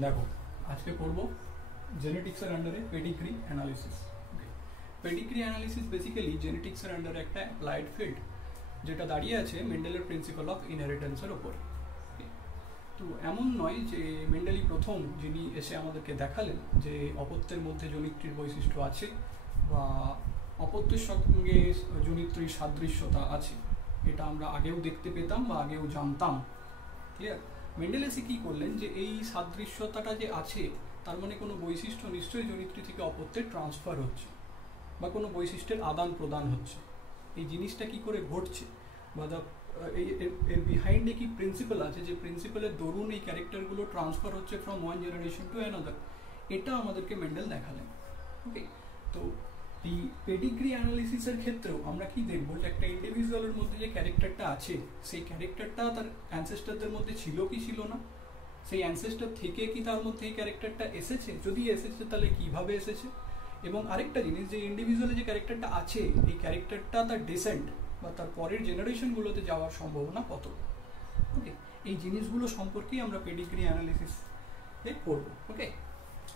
দেখো আজকে করব জেনেটিক্সের আন্ডারে pedigree analysis. Pedigree analysis basically জেনেটিক্সের আন্ডারে একটা অ্যাপ্লাইড ফিল্ড, যেটা দাঁড়িয়ে আছে মেন্ডেলের প্রিন্সিপাল অফ ইনহেরিটেন্সের ওপর। তো এমন নয় যে মেন্ডেলই প্রথম যিনি এসে আমাদেরকে দেখালেন যে অপত্যের মধ্যে জনিত্রীর বৈশিষ্ট্য আছে বা অপত্যের সঙ্গে জনিত্রীর সাদৃশ্যতা আছে, এটা আমরা আগেও দেখতে পেতাম বা আগেও জানতাম। ক্লিয়ার? মেন্ডেল এসে কী করলেন যে এই সাদৃশ্যতাটা যে আছে তার মানে কোনো বৈশিষ্ট্য নিশ্চয়ই জনিত্রী থেকে অপত্যে ট্রান্সফার হচ্ছে বা কোনো বৈশিষ্ট্যের আদান প্রদান হচ্ছে। এই জিনিসটা কি করে ঘটছে বা এর বিহাইন্ডে কি প্রিন্সিপাল আছে, যে প্রিন্সিপালের দরুন এই ক্যারেক্টারগুলো ট্রান্সফার হচ্ছে from one generation to another, এটা আমাদেরকে মেন্ডেল দেখালেন। ওকে, তো এই পেডিগ্রি অ্যানালিসিসের ক্ষেত্রেও আমরা কি দেখবো যে একটা ইন্ডিভিজুয়ালের মধ্যে যে ক্যারেক্টারটা আছে সেই ক্যারেক্টারটা তার অ্যানসেস্টারদের মধ্যে ছিল কি ছিল না, সেই অ্যানসেস্টার থেকে কি তার মধ্যে এই ক্যারেক্টারটা এসেছে, যদি এসেছে তাহলে কিভাবে এসেছে, এবং আরেকটা জিনিস যে ইন্ডিভিজুয়ালে যে ক্যারেক্টারটা আছে এই ক্যারেক্টারটা তার ডিসেন্ট বা তার পরের জেনারেশনগুলোতে যাওয়ার সম্ভাবনা কত। ওকে, এই জিনিসগুলো সম্পর্কেই আমরা পেডিগ্রি অ্যানালিসিস করবো। ওকে,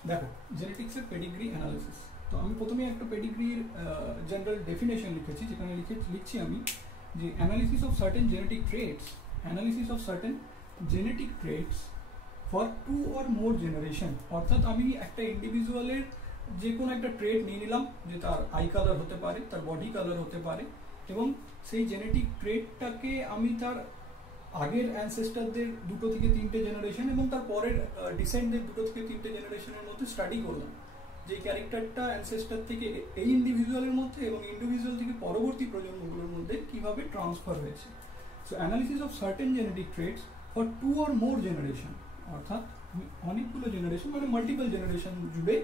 দেখো জেনেটিক্সের পেডিগ্রি অ্যানালিসিস। তো আমি প্রথমে একটা পেডিগ্রির জেনারেল ডেফিনেশন লিখেছি, যেখানে লিখছি আমি যে analysis of certain genetic traits for 2 or more generation. অর্থাৎ আমি একটা ইন্ডিভিজুয়ালের যে কোনো একটা ট্রেট নিয়ে নিলাম, যে তার আই কালার হতে পারে, তার বডি কালার হতে পারে, এবং সেই জেনেটিক ট্রেটটাকে আমি তার আগের অ্যানসেস্টারদের 2 থেকে 3টে জেনারেশন এবং তার পরের ডিসেন্টদের 2 থেকে 3টে জেনারেশনের মধ্যে স্টাডি করলাম যে ক্যারেক্টারটা অ্যানসেস্টার থেকে এই ইন্ডিভিজুয়ালের মধ্যে এবং ইন্ডিভিজুয়াল থেকে পরবর্তী প্রজন্মগুলোর মধ্যে কিভাবে ট্রান্সফার হয়েছে। So analysis of certain genetic traits for 2 or more generation, অর্থাৎ আমি অনেকগুলো জেনারেশন মানে মাল্টিপল জেনারেশন জুড়ে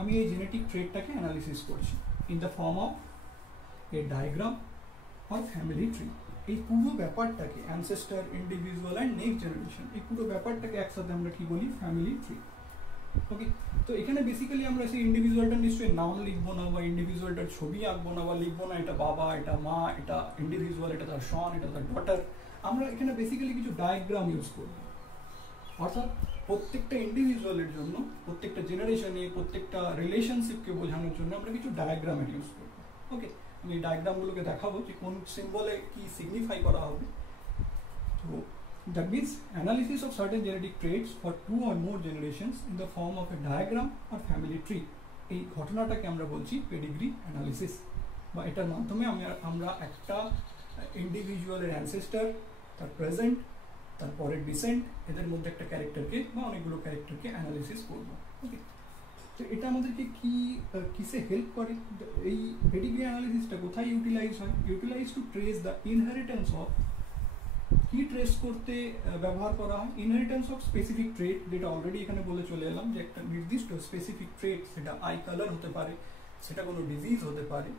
আমি এই জেনেটিক ট্রেটটাকে অ্যানালিসিস করছি in the form of A diagram or family tree. এই পুরো ব্যাপারটাকে ancestor, individual and next generation, এই পুরো ব্যাপারটাকে একসাথে আমরা কি বলি, ফ্যামিলি ট্রি। ওকে, তো এখানে বেসিক্যালি আমরা সেই ইন্ডিভিজুয়ালটার নিশ্চয়ই নাম লিখবো না বা ইন্ডিভিজুয়ালটার ছবি আঁকবো না বা লিখবো না এটা বাবা, এটা মা, এটা ইন্ডিভিজুয়াল, এটা তার সন, এটা তার ডটার। আমরা এখানে বেসিক্যালি কিছু ডায়াগ্রাম ইউজ করবো, অর্থাৎ প্রত্যেকটা ইন্ডিভিজুয়ালের জন্য, প্রত্যেকটা জেনারেশনে, প্রত্যেকটা রিলেশনশিপকে বোঝানোর জন্য আমরা কিছু ডায়াগ্রামের ইউজ করবো। ওকে, আমি এই ডায়াগ্রামগুলোকে দেখাবো যে কোন সিম্বলে কি সিগনিফাই করা হবে। তো that means analysis of certain genetic traits for 2 or more generations in the form of a diagram or family tree, এই ঘটনাটাকে আমরা বলছি পেডিগ্রি অ্যানালিসিস, বা এটার মাধ্যমে আমরা একটা ইন্ডিভিজুয়ালের অ্যানসেস্টার, তার প্রেজেন্ট, তার পরের ডিসেন্ট, এদের মধ্যে একটা ক্যারেক্টারকে বা অনেকগুলো ক্যারেক্টারকে অ্যানালিসিস করবো। ওকে, তো এটা আমাদেরকে কিসে হেল্প করে, এই পেডিগ্রি অ্যানালিসিসটা কোথায় utilise to trace the inheritance of, কি ট্রেস করতে ব্যবহার করা হয়, ইনহেরিটেন্স অফ স্পেসিফিক ট্রেট, যেটা অলরেডি এখানে বলে চলে এলাম যে একটা নির্দিষ্ট স্পেসিফিক ট্রেট, সেটা আই কালার হতে পারে, সেটা কোনো ডিজিজ হতে পারে,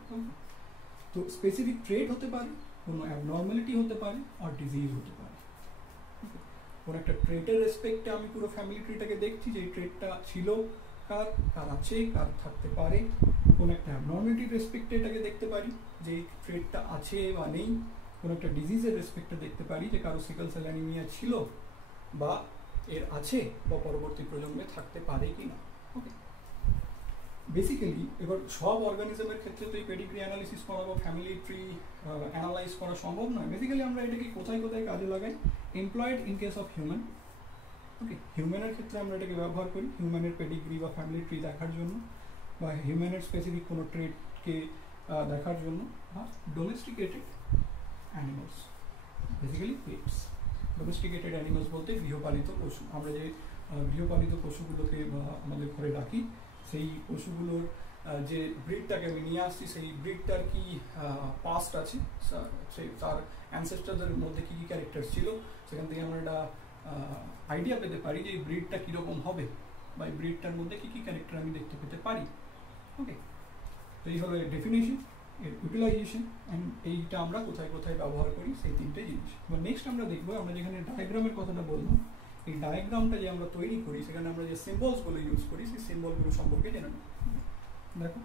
তো স্পেসিফিক ট্রেট হতে পারে, কোনো অ্যাবনর্মালিটি হতে পারে আর ডিজিজ হতে পারে। কোনো একটা ট্রেটের রেসপেক্টে আমি পুরো ফ্যামিলি ট্রিটাকে দেখছি যে এই ট্রেটটা ছিল কার, কার আছে, কার থাকতে পারে। কোনো একটা অ্যাবনর্মালিটির রেসপেক্টে এটাকে দেখতে পারি যে এই ট্রেটটা আছে বা নেই। কোনো একটা ডিজিজের রেসপেক্টে দেখতে পারি যে কারো সিকল সেল অ্যানিমিয়া ছিল বা এর আছে বা পরবর্তী প্রজন্মে থাকতে পারে কি না। ওকে, বেসিক্যালি এবার সব অর্গানিজমের ক্ষেত্রে তো এই পেডিগ্রি অ্যানালিসিস করা বা ফ্যামিলি ট্রি অ্যানালাইজ করা সম্ভব নয়। বেসিক্যালি আমরা এটাকে কোথায় কোথায় কাজে লাগাই, employed in case of human. Okay, হিউম্যানের ক্ষেত্রে আমরা এটাকে ব্যবহার করি হিউম্যানের পেডিগ্রি বা ফ্যামিলি ট্রি দেখার জন্য, বা হিউম্যানের স্পেসিফিক কোনো ট্রেটকে দেখার জন্য, বা domesticated animals, basically pets. Domesticated animals বলতে গৃহপালিত পশু, আমরা যে গৃহপালিত পশুগুলোকে আমাদের ঘরে রাখি, সেই পশুগুলোর যে ব্রিডটাকে আমি নিয়ে আসছি, সেই ব্রিডটার কি পাস্ট আছে, সেই তার অ্যানসেস্টারদের মধ্যে কী কী ক্যারেক্টার ছিল, সেখান থেকে আমরা একটা আইডিয়া পেতে পারি যে এই ব্রিডটা কীরকম হবে বা এই ব্রিডটার মধ্যে কী কী ক্যারেক্টার আমি দেখতে পেতে পারি। ওকে, তো এই হলো এর ডেফিনেশন, এর ইউটিলাইজেশন, অ্যান্ড এইটা আমরা কোথায় কোথায় ব্যবহার করি, সেই 3টে জিনিস। এবার নেক্সট আমরা দেখবো, আমরা যেখানে ডায়াগ্রামের কথাটা বলবো, এই ডায়াগ্রামটা যে আমরা তৈরি করি সেখানে আমরা যে সিম্বলসগুলো ইউজ করি সেই সিম্বলগুলো সম্পর্কে জেনে নেব। দেখো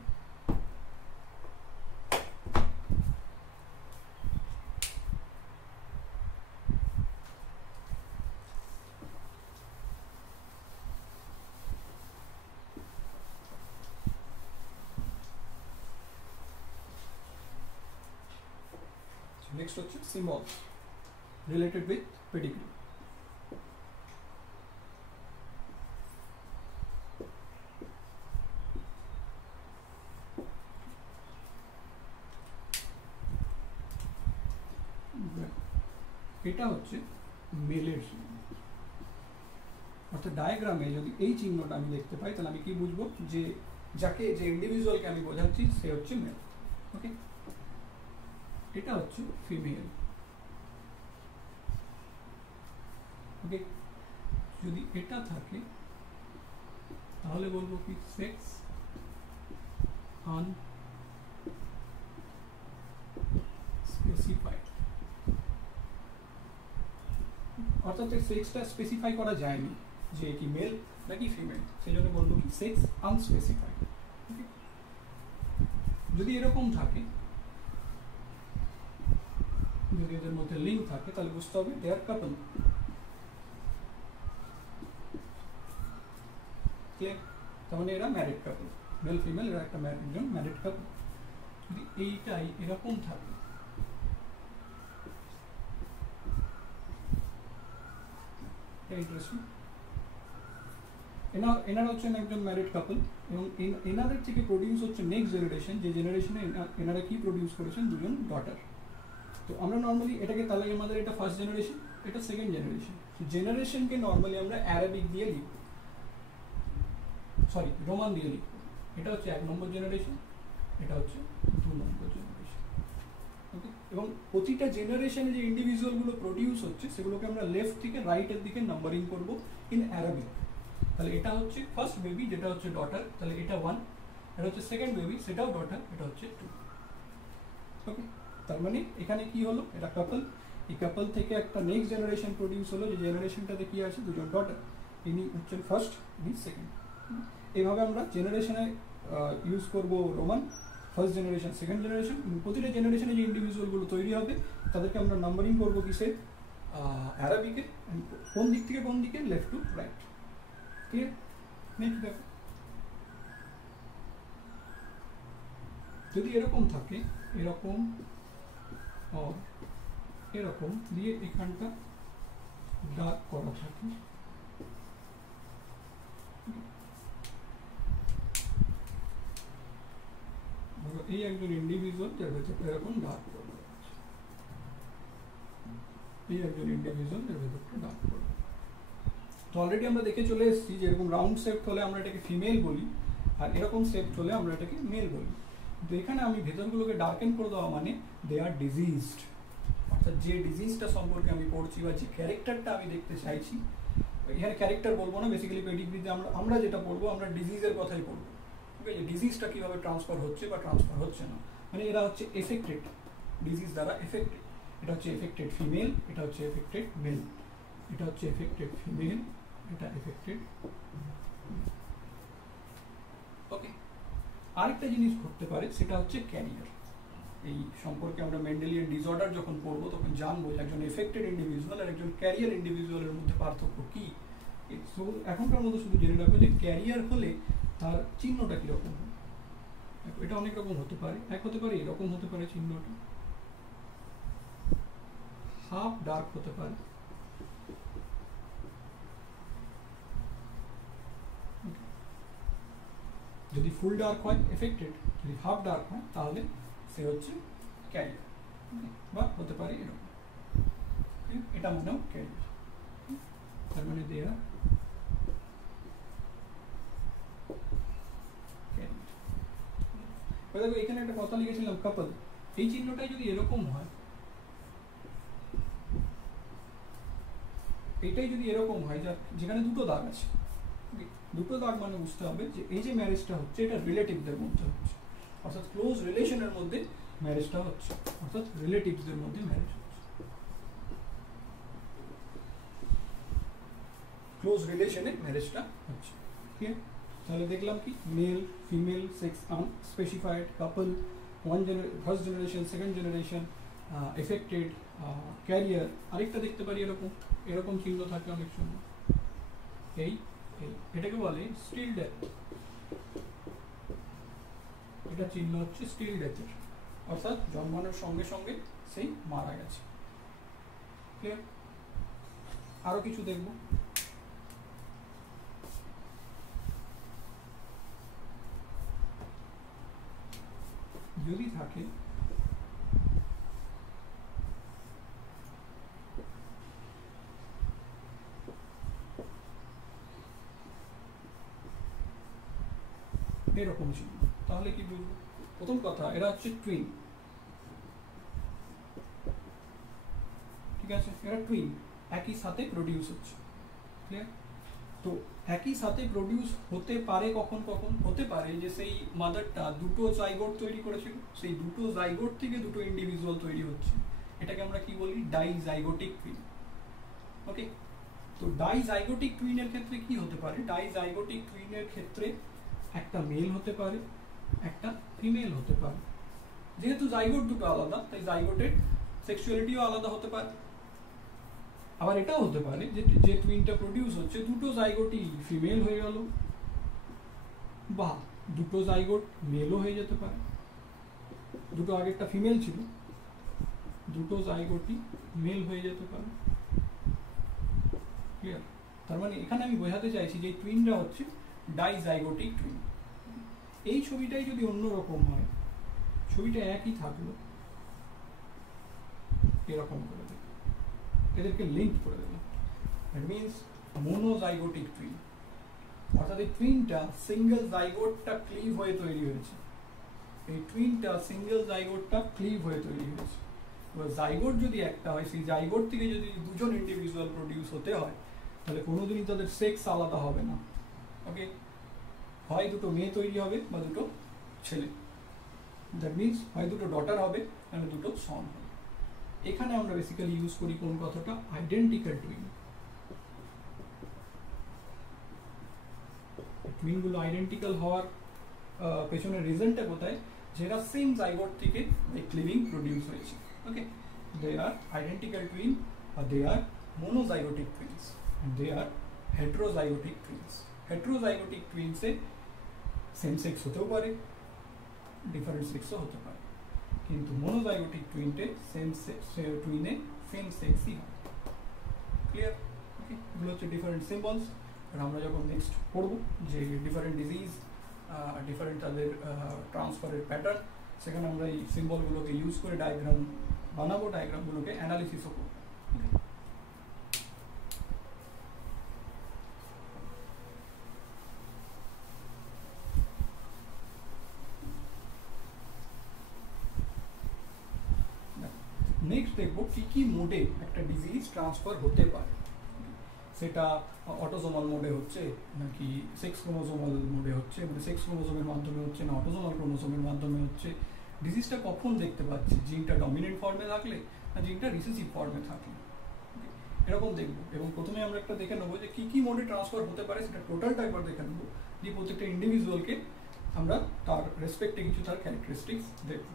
নেক্সট হচ্ছে সিম্বলস রিলেটেড উইথ পেডিগ্রি। এটা হচ্ছে মেলের চিহ্ন, অর্থাৎ ডায়াগ্রামে যদি এই চিহ্নটা আমি দেখতে পাই তাহলে আমি কি বুঝবো যে যাকে যে ইন্ডিভিজুয়ালকে আমি বোঝাচ্ছি সে হচ্ছে মেল। ওকে, এটা হচ্ছে ফিমেল। ওকে, যদি এটা থাকে তাহলে বলবো কি সেক্স আনস্পেসিফাইড, অর্থাৎ সেক্সটা স্পেসিফাই করা যায়নি যে কি মেল নাকি ফিমেল, সেই জন্য বলবো কি সেক্স আনস্পেসিফাইড। যদি এরকম থাকে, যদি এদের মধ্যে লিঙ্ক থাকে তাহলে বুঝতে হবে দে আর কাপল। তার মানে এরা ম্যারিড কাপল, মেল ফিমেল এরা একটা একজন ম্যারিড কাপল। যদি এইটাই এরকম থাকে ইন্টারেস্টিং, এনারা হচ্ছেন একজন ম্যারিড কাপল এবং এনাদের থেকে প্রডিউস হচ্ছে নেক্সট জেনারেশন, যে জেনারেশনে এনারা কি প্রডিউস করেছেন দুজন ডটার। তো আমরা নর্মালি এটাকে তাহলে আমাদের এটা ফার্স্ট জেনারেশন, এটা সেকেন্ড জেনারেশন। জেনারেশনকে নর্মালি আমরা অ্যারাবিক দিয়ে লিখব, সরি রোমান দিয়ে লিখব। এটা হচ্ছে 1 নম্বর জেনারেশন, এটা হচ্ছে 2 নম্বর জেনারেশন। ওকে, এবং প্রতিটা জেনারেশনে যে ইন্ডিভিজুয়ালগুলো প্রডিউস হচ্ছে সেগুলোকে আমরা লেফট থেকে রাইটের দিকে নাম্বারিং করব ইন অ্যারাবিক। তাহলে এটা হচ্ছে ফার্স্ট বেবি যেটা হচ্ছে ডটার, তাহলে এটা 1, এটা হচ্ছে সেকেন্ড বেবি সেটাও ডটার, এটা হচ্ছে 2। ওকে, তার মানে এখানে কি হলো, এটা কাপল, এই কাপল থেকে একটা নেক্সট জেনারেশন প্রডিউস হলো, যে জেনারেশনটাতে কি আছে দুজন ডটার, ইনি হচ্ছেন ফার্স্ট, ইনি সেকেন্ড। এইভাবে আমরা জেনারেশনে ইউজ করব Roman, first generation second generation. প্রতিটা জেনারেশনে যে ইন্ডিভিজুয়ালগুলো তৈরি হবে তাদেরকে আমরা নাম্বারিং করবো কিসে, অ্যারাবিকে, কোন দিক থেকে কোন দিকে, left to right. Clear? Next দেখো, যদি এরকম থাকে, এরকম এরকম দিয়ে এখানটা ডার্ক করা থাকে, এই একজন ইন্ডিভিজুয়াল যার ভেতরটা এরকম ডার্ক করবে, এই একজন ইন্ডিভিজুয়াল যার ভেতরটা ডার্ক করবে। তো অলরেডি আমরা দেখে চলে এসেছি যে এরকম রাউন্ড শেপ হলে আমরা এটাকে ফিমেল বলি, আর এরকম শেপ হলে আমরা এটাকে মেল বলি। তো এখানে আমি ভেতরগুলোকে ডার্কেন করে দেওয়া মানে দে আর ডিজিজড, অর্থাৎ যে ডিজিজটা সম্পর্কে আমি পড়ছি বা যে ক্যারেক্টারটা আমি দেখতে চাইছি, এখানে ক্যারেক্টার বলবো না, বেসিক্যালি পেডিগ্রিতে আমরা যেটা পড়বো আমরা ডিজিজের কথাই পড়বো। ঠিক আছে, ডিজিজটা কীভাবে ট্রান্সফার হচ্ছে বা ট্রান্সফার হচ্ছে না, মানে এরা হচ্ছে এফেক্টেড, ডিজিজ দ্বারা এফেক্টেড। এটা হচ্ছে এফেক্টেড ফিমেল, এটা হচ্ছে এফেক্টেড মেল, এটা হচ্ছে এফেক্টেড ফিমেল, এটা এফেক্টেড। ওকে, আরেকটা জিনিস ঘটতে পারে সেটা হচ্ছে ক্যারিয়ার। এই সম্পর্কে আমরা মেন্ডেলিয়ান ডিসঅর্ডার যখন পড়বো তখন জানবো একজন এফেক্টেড ইন্ডিভিজুয়াল আর একজন ক্যারিয়ার ইন্ডিভিজুয়ালের মধ্যে পার্থক্য কী। এখনকার মধ্যে শুধু জেনে রাখবো যে ক্যারিয়ার হলে তার চিহ্নটা কীরকম হবে। এটা অনেক রকম হতে পারে, এক হতে পারে এরকম হতে পারে চিহ্নটা, হাফ ডার্ক হতে পারে, যদি ফুল ডার্ক হয় এফেক্টেড, যদি হাফ ডার্ক হয় তাহলে সে হচ্ছে ক্যারিয়ার, বা হতে পারে এরকম। এটা মনেও ক্যারিয়ার, তার মানে দেয়া দেখো এখানে একটা কথা লিখেছিলাম কাপল, এই চিহ্নটাই যদি এরকম হয়, এইটাই যদি এরকম হয় যেখানে দুটো দাগ আছে, দুটো দাগ মানে বুঝতে হবে যে এই যে ম্যারেজটা হচ্ছে এটা রিলেটিভদের মধ্যে হচ্ছে, অর্থাৎ ক্লোজ রিলেশনের মধ্যে ম্যারেজটা হচ্ছে, অর্থাৎ রিলেটিভসদের মধ্যে ম্যারেজ হচ্ছে, ক্লোজ রিলেশনে ম্যারেজটা হচ্ছে। ঠিক আছে, তাহলে দেখলাম কি male female sex unspecified couple, first generation second generation, affected, carrier. আরেকটা দেখতে পারি এরকম এরকম চিহ্ন থাকে অনেক সময়, এই এটাকে বলে স্টিল ডেথ, এটা চিহ্ন হচ্ছে স্টিল ডেথের, অর্থাৎ জন্মানোর সঙ্গে সঙ্গে সেই মারা গেছে। ক্লিয়ার? আরো কিছু দেখব। যদি থাকে এরকম ছিল, তাহলে কি বুঝবো? প্রথম কথা, এরা হচ্ছে টুইন, ঠিক আছে? এরা টুইন, একই সাথে প্রডিউস হচ্ছে। ক্লিয়ার? তো একই সাথে প্রডিউস হতে পারে কখন কখন? হতে পারে যে সেই মাদারটা দুটো জাইগোট তৈরি করেছিল, সেই দুটো জাইগোট থেকে দুটো ইন্ডিভিজুয়াল তৈরি হচ্ছে, এটাকে আমরা কি বলি? Dizygotic twin. ওকে, তো ডাইজাইগোটিক টুইনের ক্ষেত্রে কি হতে পারে? ডাইজাইগোটিক টুইনের ক্ষেত্রে একটা মেল হতে পারে, একটা ফিমেল হতে পারে। যেহেতু জাইগোট দুটো আলাদা, তাই জাইগোটের সেক্সুয়ালিটিও আলাদা হতে পারে। আবার এটাও হতে পারে যে যে টুইনটা প্রডিউস হচ্ছে দুটো জাইগোটই ফিমেল হয়ে গেল, বা দুটো জাইগোট মেলও হয়ে যেতে পারে। দুটো আগেরটা ফিমেল ছিল, দুটো জাইগোটই মেল হয়ে যেতে পারে। ক্লিয়ার? তার মানে এখানে আমি বোঝাতে চাইছি যে টুইনটা হচ্ছে ডাইজাইগোটিক টুইন। এই ছবিটাই যদি অন্যরকম হয়, ছবিটা একই থাকলো, এরকম করে দেবে, এদেরকে লিঙ্ক করে দেবে, দ্যাট মিনস মোনোজাইগোটিক টুইন। অর্থাৎ এই টুইনটা সিঙ্গেল জাইগোটটা ক্লিভ হয়ে তৈরি হয়েছে, এই টুইনটা সিঙ্গেল জাইগোটটা ক্লিভ হয়ে তৈরি হয়েছে। এবার জাইগোট যদি একটা হয়, সেই জাইগোট থেকে যদি দুজন ইন্ডিভিজুয়াল প্রডিউস হতে হয়, তাহলে কোনোদিনই তাদের সেক্স আলাদা হবে না। ওকে, হয় দুটো মেয়ে তৈরি হবে বা দুটো ছেলে, দ্যাট মিনস হয় দুটো ডটার হবে মানে দুটো সন হবে। এখানে আমরা বেসিক্যালি ইউজ করি কোন কথাটা? Identical twin. টুইনগুলো আইডেন্টিক্যাল হওয়ার পেছনের রিজনটা কোথায়? যেটা সেম জাইগোট থেকে ক্লিভিং প্রডিউস হয়েছে। Okay, they are identical twin, আর they are monozygotic twins, and they are heterozygotic twins. Heterozygotic টুইনসে সেম সেক্স হতেও পারে, ডিফারেন্ট সেক্সও হতে পারে, কিন্তু মোনোজাইগোটিক টুইনে সেম সেক্সই হয়। ক্লিয়ার? ওকে, এগুলো হচ্ছে ডিফারেন্ট সিম্বলস। আর আমরা যখন নেক্সট পড়বো যে ডিফারেন্ট ডিজিজ, ডিফারেন্ট তাদের ট্রান্সফারের প্যাটার্ন, সেখানে আমরা এই সিম্বলগুলোকে ইউজ করে ডায়াগ্রাম বানাবো, ডায়াগ্রামগুলোকে অ্যানালিসিসও করবো। নেক্সট দেখবো কি কি মোডে একটা ডিজিজ ট্রান্সফার হতে পারে। সেটা অটোজোমাল মোডে হচ্ছে নাকি সেক্স ক্রোমোজোমাল মোডে হচ্ছে, মানে সেক্স ক্রোমোজোমের মাধ্যমে হচ্ছে না অটোজোমাল ক্রোমোজোমের মাধ্যমে হচ্ছে, ডিজিজটা কখন দেখতে পাচ্ছি, জিনটা ডমিনেন্ট ফর্মে থাকলে না জিনটা রিসেসিভ ফর্মে থাকলে, এরকম দেখবো। এবং প্রথমে আমরা একটা দেখে নেবো যে কি কি মোডে ট্রান্সফার হতে পারে, সেটা টোটালটা একবার দেখে নেবো, দিয়ে প্রত্যেকটা ইন্ডিভিজুয়ালকে আমরা তার রেসপেক্টে কিছু তার ক্যারেক্টারিস্টিক্স দেখবো।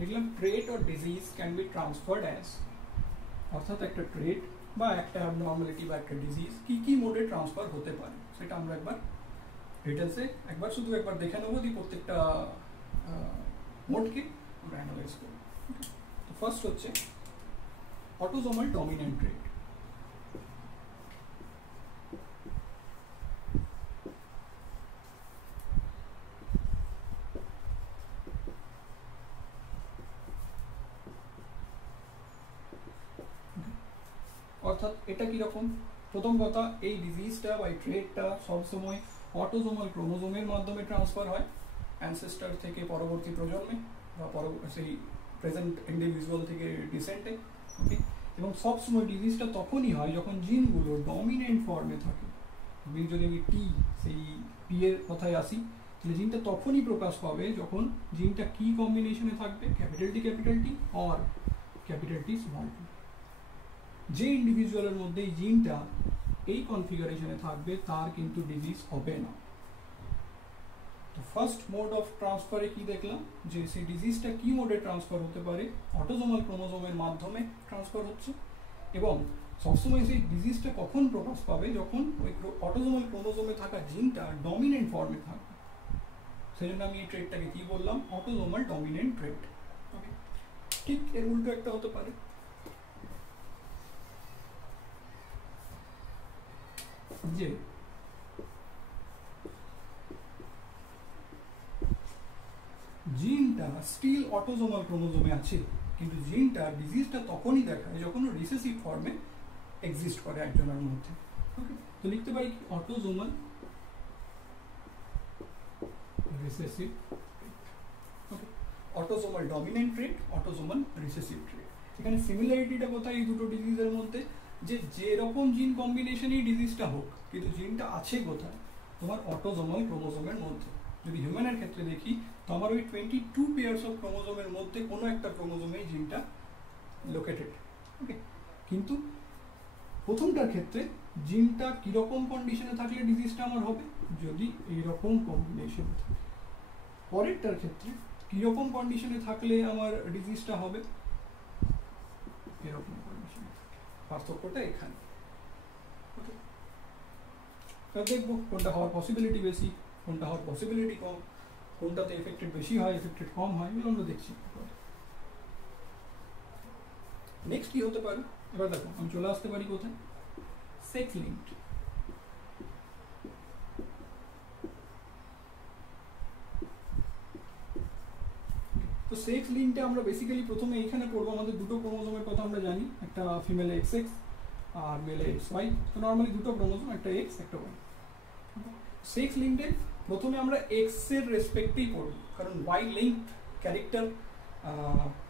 লিখলাম trait or disease can be transferred as, অর্থাৎ একটা ট্রেট বা একটা অ্যাবনর্মালিটি বা একটা ডিজিজ কি কি মোডে ট্রান্সফার হতে পারে সেটা আমরা একবার ডিটেলসে শুধু একবার দেখে নেবো, দিয়ে প্রত্যেকটা মোডকে আমরা অ্যানালাইজ করব। তো ফার্স্ট হচ্ছে অটোজোমাল ডমিন্যান্ট ট্রেট। অর্থাৎ এটা কিরকম? প্রথম কথা, এই ডিজিজটা বা এই ট্রেটটা সবসময় অটোজোমাল ক্রোমোজোমের মাধ্যমে ট্রান্সফার হয় অ্যানসেস্টার থেকে পরবর্তী প্রজন্মে বা সেই প্রেজেন্ট ইন্ডিভিজুয়াল থেকে ডিসেন্টে। ওকে, এবং সবসময় ডিজিজটা তখনই হয় যখন জিনগুলো ডমিনেন্ট ফর্মে থাকে। যদি আমি সেই পি এর কথায় আসি, তো জিনটা তখনই প্রকাশ পাবে যখন জিনটা কি কম্বিনেশনে থাকবে, capital T or capital T small T. যে ইন্ডিভিজুয়ালের মধ্যে এই জিনটা এই কনফিগারেশনে থাকবে তার কিন্তু ডিজিজ হবে না। তো ফার্স্ট মোড অফ ট্রান্সফারে কি দেখলাম, যে সেই ডিজিজটা কি মোডে ট্রান্সফার হতে পারে, অটোজোমাল ক্রোমোজোমের মাধ্যমে ট্রান্সফার হচ্ছে, এবং সবসময় সেই ডিজিজটা কখন প্রকাশ পাবে, যখন ওই অটোজোমাল ক্রোমোজোমে থাকা জিনটা ডমিনেন্ট ফর্মে থাকবে। সেই জন্য আমি এই ট্রেডটাকে কি বললাম, অটোজোমাল ডমিনেন্ট ট্রেড। ওকে, ঠিক এর উল্টো একটা হতে পারে, যে জিনটা স্টিল অটোজোমাল ক্রোমোজোমে আছে, কিন্তু জিনটা ডিজিজটা তখনই দেখায় যখন রিসেসিভ ফর্মে এক্সিস্ট করে একজনের মধ্যে। ওকে, তো লিখতে পারি কি, অটোজোমাল রিসেসিভ, ওকে, অটোজোমাল ডমিনেন্ট ট্রেট, অটোজোমাল রিসেসিভ ট্রেট। এখানে সিমিলারিটিটা কোথায় এই দুটো ডিজিজের মধ্যে, যে যেরকম জিন কম্বিনেশনই ডিজিজটা হোক, কিন্তু জিনটা আছে কোথায়, তোমার অটোজোমাল ক্রোমোজোমের মধ্যে। যদি হিউম্যানের ক্ষেত্রে দেখি, তো আমার ওই 22 পেয়ার্স অফ ক্রোমোজোমের মধ্যে কোনো একটা ক্রোমোজোমে জিনটা লোকেটেড। ওকে, কিন্তু প্রথমটার ক্ষেত্রে জিনটা কিরকম কন্ডিশনে থাকলে ডিজিজটা আমার হবে, যদি এইরকম কম্বিনেশন থাকে। পরেরটার ক্ষেত্রে কিরকম কন্ডিশনে থাকলে আমার ডিজিজটা হবে, এরকম কন্ডিশনে থাকে। পার্থক্যটা এখানে। ওকে, দেখবো কোনটা হওয়ার পসিবিলিটি বেশি, কোনটা হওয়ার পসিবিলিটি কম, কোনটাতে এফেক্টেড বেশি হয়, এফেক্টেড কম হয়, এগুলো আমরা দেখছি। নেক্সট কি হতে পারে, এবার দেখো আমি চলে আসতে পারি কোথায়, সেক্স লিঙ্কড। তো সেক্স লিঙ্কটা আমরা বেসিক্যালি প্রথমে এইখানে পড়বো, আমাদের দুটো ক্রোমোজোমের কথা আমরা জানি, একটা ফিমেলে XX আর মেলে XY। তো নর্মালি দুটো ক্রোমোজোম, একটা X একটা Y। সেক্স লিঙ্কডে প্রথমে আমরা X এর রেসপেক্টেই পড়বো, কারণ Y লিঙ্ক ক্যারেক্টার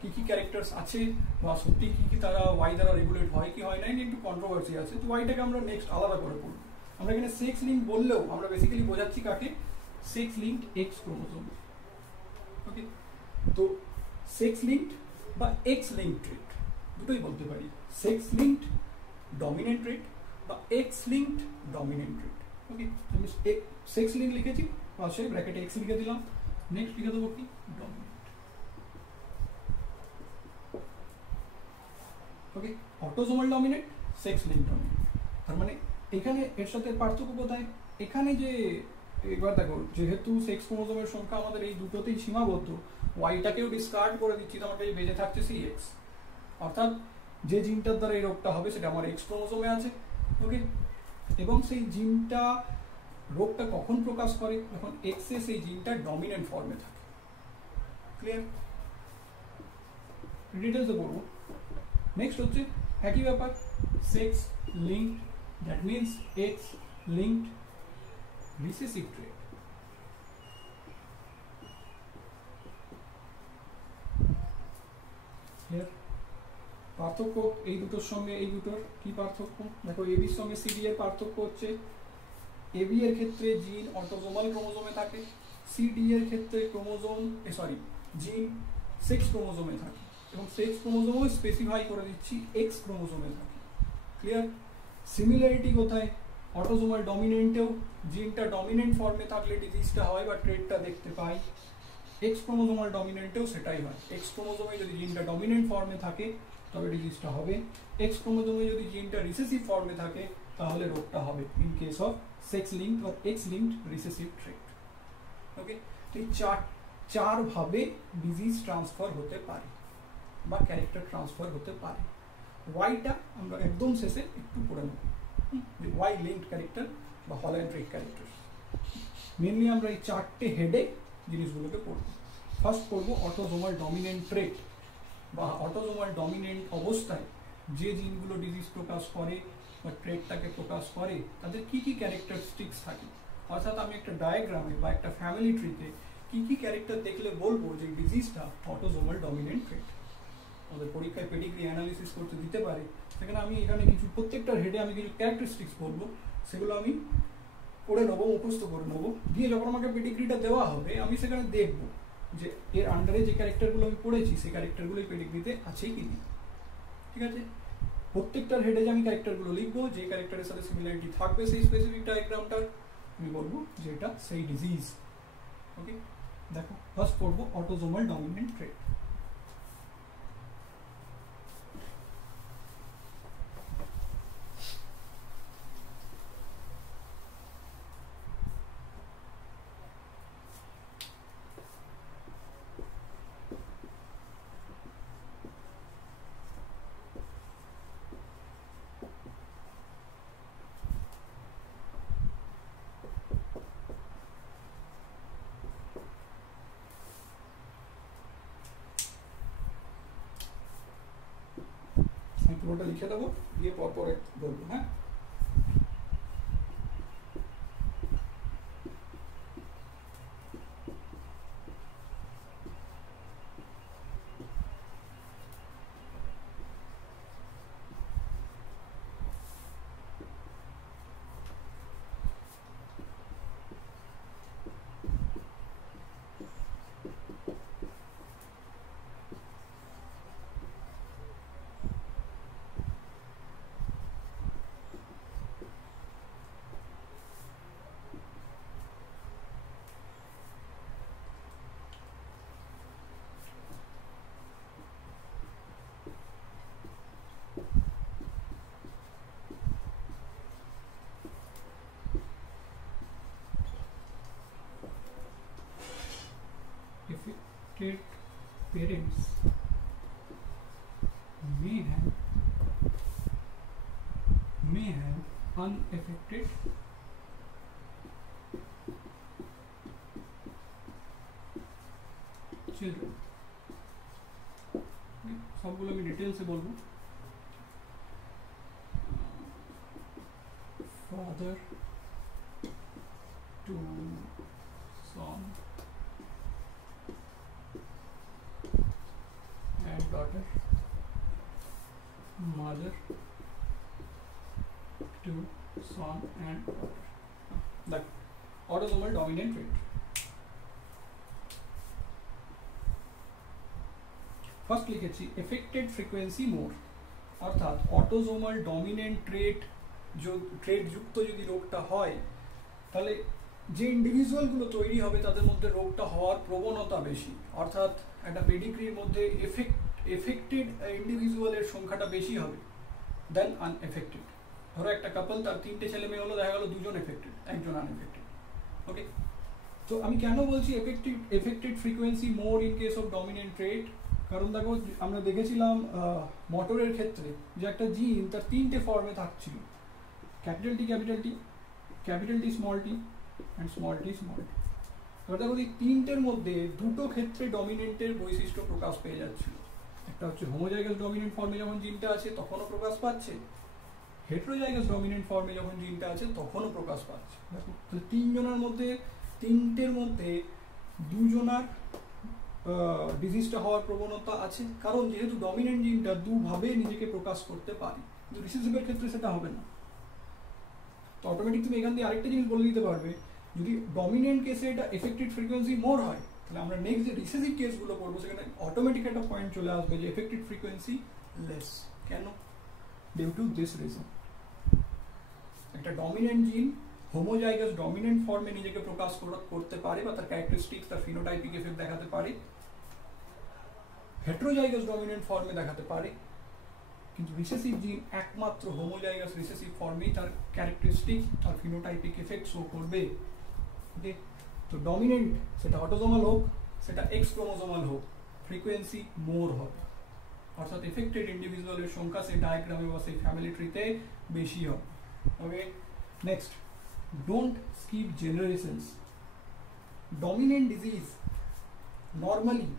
কি কি ক্যারেক্টার্স আছে, বা সত্যি কি কি তারা Y দ্বারা রেগুলেট হয় কি হয় না, একটু কন্ট্রোভার্সি আছে। তো ওয়াইটাকে আমরা নেক্সট আলাদা করে পড়বো। আমরা এখানে সেক্স লিঙ্ক বললেও আমরা বেসিক্যালি বোঝাচ্ছি কাকে, সেক্স লিঙ্কড X ক্রোমোজোম। ওকে, তো সেক্স লিঙ্কড বা এক্স লিঙ্কড ট্রেট দুটোই বলতে পারি, সেক্স লিঙ্কড ডমিনেন্ট ট্রেট বা এক্স লিঙ্কড ডমিনেন্ট ট্রেট। ওকে, আমি সেক্স লিঙ্ক লিখেছি, পাশে ব্র্যাকেটে এক্স লিখে দিলাম, নেক্সট লিখে দেবো কি, dominant. Okay, autosomal dominant, sex link dominant. তার মানে এখানে এর সাথে পার্থক্য কোথায়, এখানে যে এবার দেখো, যেহেতু সেক্স ক্রোমোজোমের সংখ্যা আমাদের এই দুটোতেই সীমাবদ্ধ, ওয়াইটাকেও ডিসকার্ড করে দিচ্ছি, তো আমার কাছে বেঁচে থাকছে সেই এক্স। অর্থাৎ যে জিনটার দ্বারা এই রোগটা হবে সেটা আমার এক্স ক্রোমোজোমে আছে। ওকে, এবং সেই জিনটা রোগটা কখন প্রকাশ করে, যখন এক্স এ সেই জিনটা ডমিনেন্ট ফর্মে থাকে। ক্লিয়ার? ডিটেলসে পড়বো। নেক্সট হচ্ছে একই ব্যাপার, sex linked, that means X linked recessive trait. পার্থক্য এই দুটোর সঙ্গে এই দুটোর কি পার্থক্য, দেখো এবির সঙ্গে সিডি এর পার্থক্য হচ্ছে, এবি এর ক্ষেত্রে জিন অটোজোমাল ক্রোমোজোমে থাকে, সিডি এর ক্ষেত্রে জিন সেক্স ক্রোমোজোমে থাকে, এবং সেক্স ক্রোমোজোমও স্পেসিফাই করে দিচ্ছি এক্স ক্রোমোজোমে থাকে। ক্লিয়ার? সিমিলারিটি কোথায়, অটোজোমাল ডমিনেন্টেও জিনটা ডমিনেন্ট ফর্মে থাকলে ডিজিজটা হয় বা ট্রেডটা দেখতে পাই, এক্স ক্রোমোজোমাল ডমিনেন্টেও সেটাই হয়। এক্স ক্রোমোজোমে যদি জিনটা ডমিনেন্ট ফর্মে থাকে তবে ডিজিজটা হবে, এক্স ক্রোমোজোমে যদি জিনটা রিসেসিভ ফর্মে থাকে তাহলে রোগটা হবে, in case of sex linked or X linked recessive trait. Okay, এই চার ভাবে ডিজিজ ট্রান্সফার হতে পারে বা ক্যারেক্টার ট্রান্সফার হতে পারে। ওয়াইটা আমরা একদম শেষে একটু পড়ে নেব, ওয়াই লিঙ্কড ক্যারেক্টার বা হল্যান্ড ট্রেট ক্যারেক্টার। মেনলি আমরা এই চারটে হেডে জিনিসগুলোকে পড়বো। ফার্স্ট পড়বো অটোজোমাল ডমিনেন্ট ট্রেট বা অটোজোমাল ডমিনেন্ট অবস্থায় যে জিনগুলো ডিজিজ প্রকাশ করে বা ট্রেটটাকে প্রকাশ করে তাদের কি কি ক্যারেক্টারিস্টিক্স থাকে। অর্থাৎ আমি একটা ডায়াগ্রামে বা একটা ফ্যামিলি ট্রিতে কি কি ক্যারেক্টার দেখলে বলবো যে ডিজিজটা অটোজোমাল ডমিনেন্ট ট্রেট। আমাদের পরীক্ষায় পেডিগ্রি অ্যানালিসিস করতে দিতে পারে, সেখানে আমি এখানে কিছু প্রত্যেকটার হেডে আমি কিছু ক্যারেক্টারিস্টিক্স বলবো, সেগুলো আমি করে নেবো, মুখস্থ করে নেবো, দিয়ে যখন আমাকে পেডিগ্রিটা দেওয়া হবে আমি সেখানে দেখব যে এর আন্ডারে যে ক্যারেক্টারগুলো আমি পড়েছি সেই ক্যারেক্টারগুলোই পেডিগ্রিতে আছে কি নেই। ঠিক আছে, প্রত্যেকটার হেডে যে আমি ক্যারেক্টারগুলো লিখবো, যে ক্যারেক্টারের সাথে সিমিলারিটি থাকবে সেই স্পেসিফিক ডায়াগ্রামটার, আমি বলবো যে এটা সেই ডিজিজ। ওকে, দেখো ফার্স্ট পড়বো অটোজোমাল ডমিনেন্ট ট্রেট। আমি পুরোটা লিখে দেবো, দিয়ে পরপরে বলবো। হ্যাঁ, affected parents may have unaffected children। সবগুলো আমি ডিটেলসে বলবো। father to son and daughter, mother to son and daughter, that autosomal dominant trait। First লিখেছি এফেক্টেড ফ্রিকোয়েন্সি মোর, অর্থাৎ অটোজোমাল ডমিনেন্ট ট্রেট যুক্ত যদি রোগটা হয় তাহলে যে ইন্ডিভিজুয়ালগুলো তৈরি হবে তাদের মধ্যে রোগটা হওয়ার প্রবণতা বেশি, অর্থাৎ একটা পেডিগ্রির মধ্যে এফেক্টেড ইন্ডিভিজুয়ালের সংখ্যাটা বেশি হবে দেন আনএফেক্টেড। ধরো একটা কাপল, তার 3টে ছেলে মেয়ে হলো, দেখা গেল 2জন এফেক্টেড, 1জন আনএফেক্টেড। ওকে, তো আমি কেন বলছি affected frequency more in case of dominant trait, কারণ দেখো আমরা দেখেছিলাম মোটরের ক্ষেত্রে যে একটা জিন তার 3টে ফর্মে থাকছিল, capital T capital T, capital T small T and small T small T. এবার দেখো এই 3টের মধ্যে 2টো ক্ষেত্রে ডমিনেন্টের বৈশিষ্ট্য প্রকাশ পেয়ে যাচ্ছিল। একটা হচ্ছে হোমোজাইগাস ডমিনেন্ট ফর্মে যখন জিনটা আছে তখনও প্রকাশ পাচ্ছে, হেটেরোজাইগাস ডমিনেন্ট ফর্মে যখন জিনটা আছে তখনও প্রকাশ পাচ্ছে। দেখো তো 3জনের মধ্যে 3টের মধ্যে 2জনার ডিজিজটা হওয়ার প্রবণতা আছে, কারণ যেহেতু ডমিনেন্ট জিনটা দুভাবে নিজেকে প্রকাশ করতে পারে, কিন্তু রিসেসিভের ক্ষেত্রে সেটা হবে না। তো অটোমেটিক তুমি এখান দিয়ে আরেকটা জিনিস বলে দিতে পারবে, যদি ডমিনেন্ট কেসে এটা এফেক্টেড ফ্রিকোয়েন্সি মোর হয় তাহলে আমরা নেক্সট যে রিসেসিভ কেসগুলো করবো সেখানে অটোমেটিক একটা পয়েন্ট চলে আসবে যে এফেক্টেড ফ্রিকোয়েন্সি লেস। কেন? ডিউ টু দিস রিজন, একটা ডমিনেন্ট জিন হোমোজাইগাস ডমিনেন্ট ফর্মে নিজেকে প্রকাশ করতে পারে বা তার ক্যারেক্টারিস্টিক্স তার ফিনোটাইপিক এফেক্ট দেখাতে পারে, হেটেরোজাইগাস ডমিনেন্ট ফর্মে দেখাতে পারে, কিন্তু রিসেসিভ জিন একমাত্র হোমোজাইগাস রিসেসিভ ফর্মেই তার ক্যারেক্টারিস্টিক তার ফিনোটাইপিক এফেক্ট শো করবে। ওকে, তো ডমিনেন্ট সেটা অটোজোমাল হোক সেটা এক্স ক্রোমোজোমাল হোক, ফ্রিকোয়েন্সি মোর হবে, অর্থাৎ এফেক্টেড ইন্ডিভিজুয়ালের সংখ্যা সেই ডায়াগ্রামে বা সেই ফ্যামিলি ট্রিতে বেশি হবে। Okay, next, don't skip generations. Dominant disease normally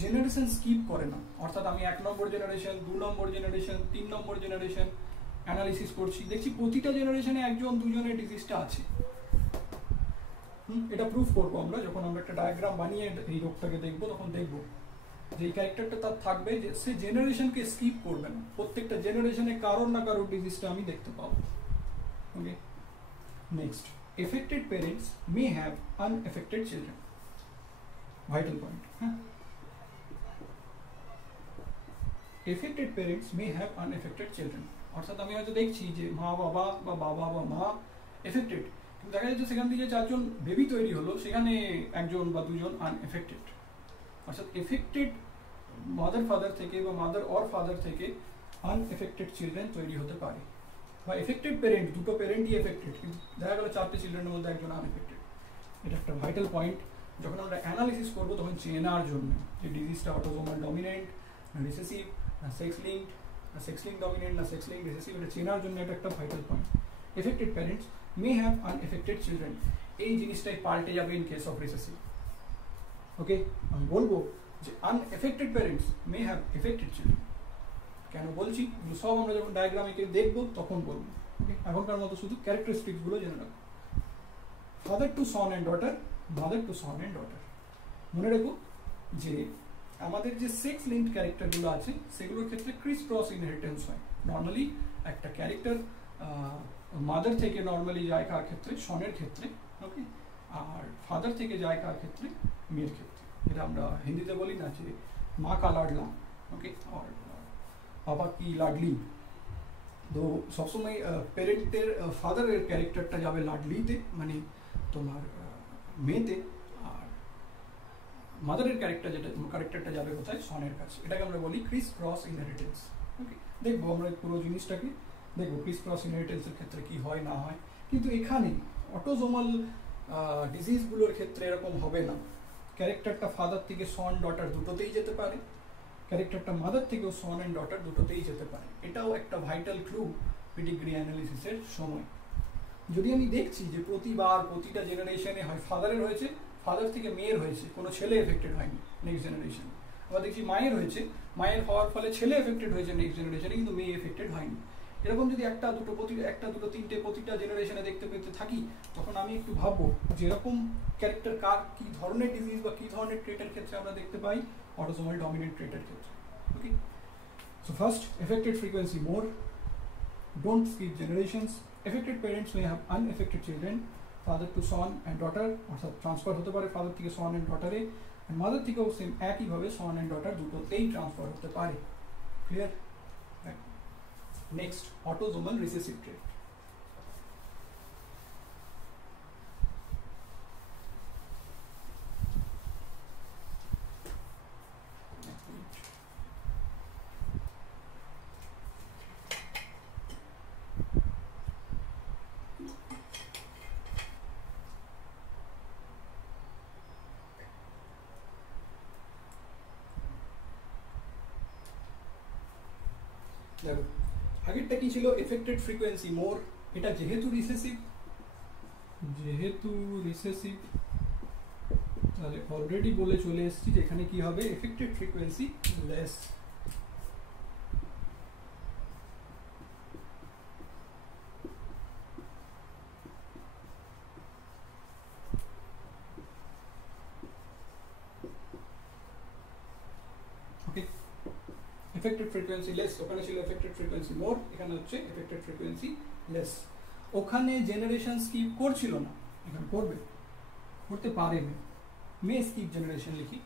generation skip করে না, অর্থাৎ আমি 1 number generation, 2 number generation, 3 number generation analysis করছি, দেখছি প্রতিটা জেনারেশনে 1-2জনের ডিজিজটা আছে। এটা প্রুফ করবো আমরা যখন আমরা একটা ডায়াগ্রাম বানিয়ে এই রোগটাকে দেখবো, তখন দেখবো যে এই ক্যারেক্টারটা তার থাকবে যে সে জেনারেশনকে স্কিপ করবে না, প্রত্যেকটা জেনারেশনে কারোর না কারোর ডিজিজটা আমি দেখতে পাবো। ওকে, next, affected parents may have unaffected children. Vital point. Affected parents may have unaffected children. অর্থাৎ আমি হয়তো দেখছি যে মা বাবা বা বাবা বা মা এফেক্টেড, কিন্তু দেখা যাচ্ছে সেখান থেকে 4 জন বেবি তৈরি হলো, সেখানে একজন বা দুজন আনএফেক্টেড। অর্থাৎ এফেক্টেড মাদার ফাদার থেকে বা মাদার অর ফাদার থেকে আনএফেক্টেড চিলড্রেন তৈরি হতে পারে, বা এফেক্টেড প্যারেন্ট, দুটো প্যারেন্টই এফেক্টেড, কিন্তু দেখা গেল 4টে চিলড্রেনের মধ্যে একজন আনএফেক্টেড। এটা একটা ভাইটাল পয়েন্ট যখন আমরা অ্যানালিসিস করবো তখন চেনার জন্য যে ডিজিজটা অটোসোমাল ডমিনেন্ট না রিসেসিভ না সেক্স লিঙ্কড না সেক্স লিঙ্ক ডমিনেন্ট না সেক্স লিঙ্ক রিসেসিভ, এটা চেনার জন্য এটা একটা vital point. Affected parents may have unaffected children, এই জিনিসটাই পাল্টে যাবে ইন কেস অফ রিসেসিভ। ওকে, আমি বলবো যে unaffected parents may have affected children. কেন বলছি সব আমরা যখন ডায়াগ্রামে দেখবো তখন বলবো। ওকে, এখনকার মতো শুধু ক্যারেক্টারিস্টিক্সগুলো জেনে রাখো। Father to son and daughter, mother to son and daughter. মনে রেখো যে আমাদের যে সেক্স লিঙ্কড ক্যারেক্টারগুলো আছে সেগুলোর ক্ষেত্রে ক্রিস ক্রস ইনহেরিটেন্স হয়। নর্মালি একটা ক্যারেক্টার মাদার থেকে নর্মালি যায় কার ক্ষেত্রে, সনের ক্ষেত্রে। ওকে, আর ফাদার থেকে যায় কার ক্ষেত্রে, মেয়ের ক্ষেত্রে। এটা আমরা হিন্দিতে বলি না যে মা কা লাডলা, ওকে, আর বাবা কি লাডলি। তো সবসময় প্যারেন্টের ফাদারের ক্যারেক্টারটা যাবে লাডলিতে, মানে তোমার মেয়েতে, আর মাদারের ক্যারেক্টারটা যাবে কোথায়, সনের কাছে। এটাকে আমরা বলি ক্রিস ক্রস ইনহেরিটেন্স। ওকে, দেখবো আমরা পুরো জিনিসটাকে দেখবো ক্রিস ক্রস ইনহেরিটেন্সের ক্ষেত্রে কি হয় না হয়। কিন্তু এখানে অটোজোমাল ডিজিজগুলোর ক্ষেত্রে এরকম হবে না। ক্যারেক্টারটা ফাদার থেকে সন ডটার দুটোতেই যেতে পারে, ক্যারেক্টারটা মাদার থেকেও সন অ্যান্ড ডটার দুটোতেই যেতে পারে। এটাও একটা ভাইটাল ক্লু পেডিগ্রি অ্যানালিসিসের সময়। যদি আমি দেখছি যে প্রতিটা জেনারেশনে হয় ফাদারের হয়েছে, ফাদার থেকে মেয়ের হয়েছে, কোনো ছেলে এফেক্টেড হয়নি নেক্সট জেনারেশনে। আবার দেখছি মায়ের হয়েছে, মায়ের হওয়ার ফলে ছেলে এফেক্টেড হয়েছে নেক্সট জেনারেশনে, কিন্তু মেয়ে এফেক্টেড হয়নি। এরকম যদি একটা দুটো তিনটে প্রতিটা জেনারেশনে দেখতে পেতে থাকি, তখন আমি একটু ভাববো যে এরকম ক্যারেক্টার কার কি ধরনের ডিজিজ বা কি ধরনের ট্রেটের ক্ষেত্রে আমরা দেখতে পাই, অটোসোমাল ডমিনেন্ট ট্রেটের ক্ষেত্রে। Okay, so first, affected frequency more, don't skip generations. Affected parents may have unaffected children, father to son and daughter, অর্থাৎ ট্রান্সফার হতে পারে ফাদার থেকে সন অ্যান্ড ডটারে, অ্যান্ড মাদার থেকেও সেম একইভাবে সন অ্যান্ড ডটার দুটোতেই ট্রান্সফার হতে পারে। Clear? Next, autosomal recessive trait. দেখো, আগেরটা কি ছিল, এফেক্টেড ফ্রিকোয়েন্সি মোর। এটা যেহেতু রিসেসিভ তাহলে অলরেডি বলে চলে এসেছি যে এখানে কি হবে, এফেক্টেড ফ্রিকোয়েন্সি লেস। ওকে, এফেক্টেড ফ্রিকোয়েন্সি লেস, ওখানে ছিল এফেক্টেড ফ্রিকোয়েন্সি মোর, এখানে হচ্ছে এফেক্টেড ফ্রিকোয়েন্সি লেস। ওখানে জেনারেশন স্কিপ করছিল না, এখানে করবে, করতে পারে না। মে স্কিপ জেনারেশন লিখি।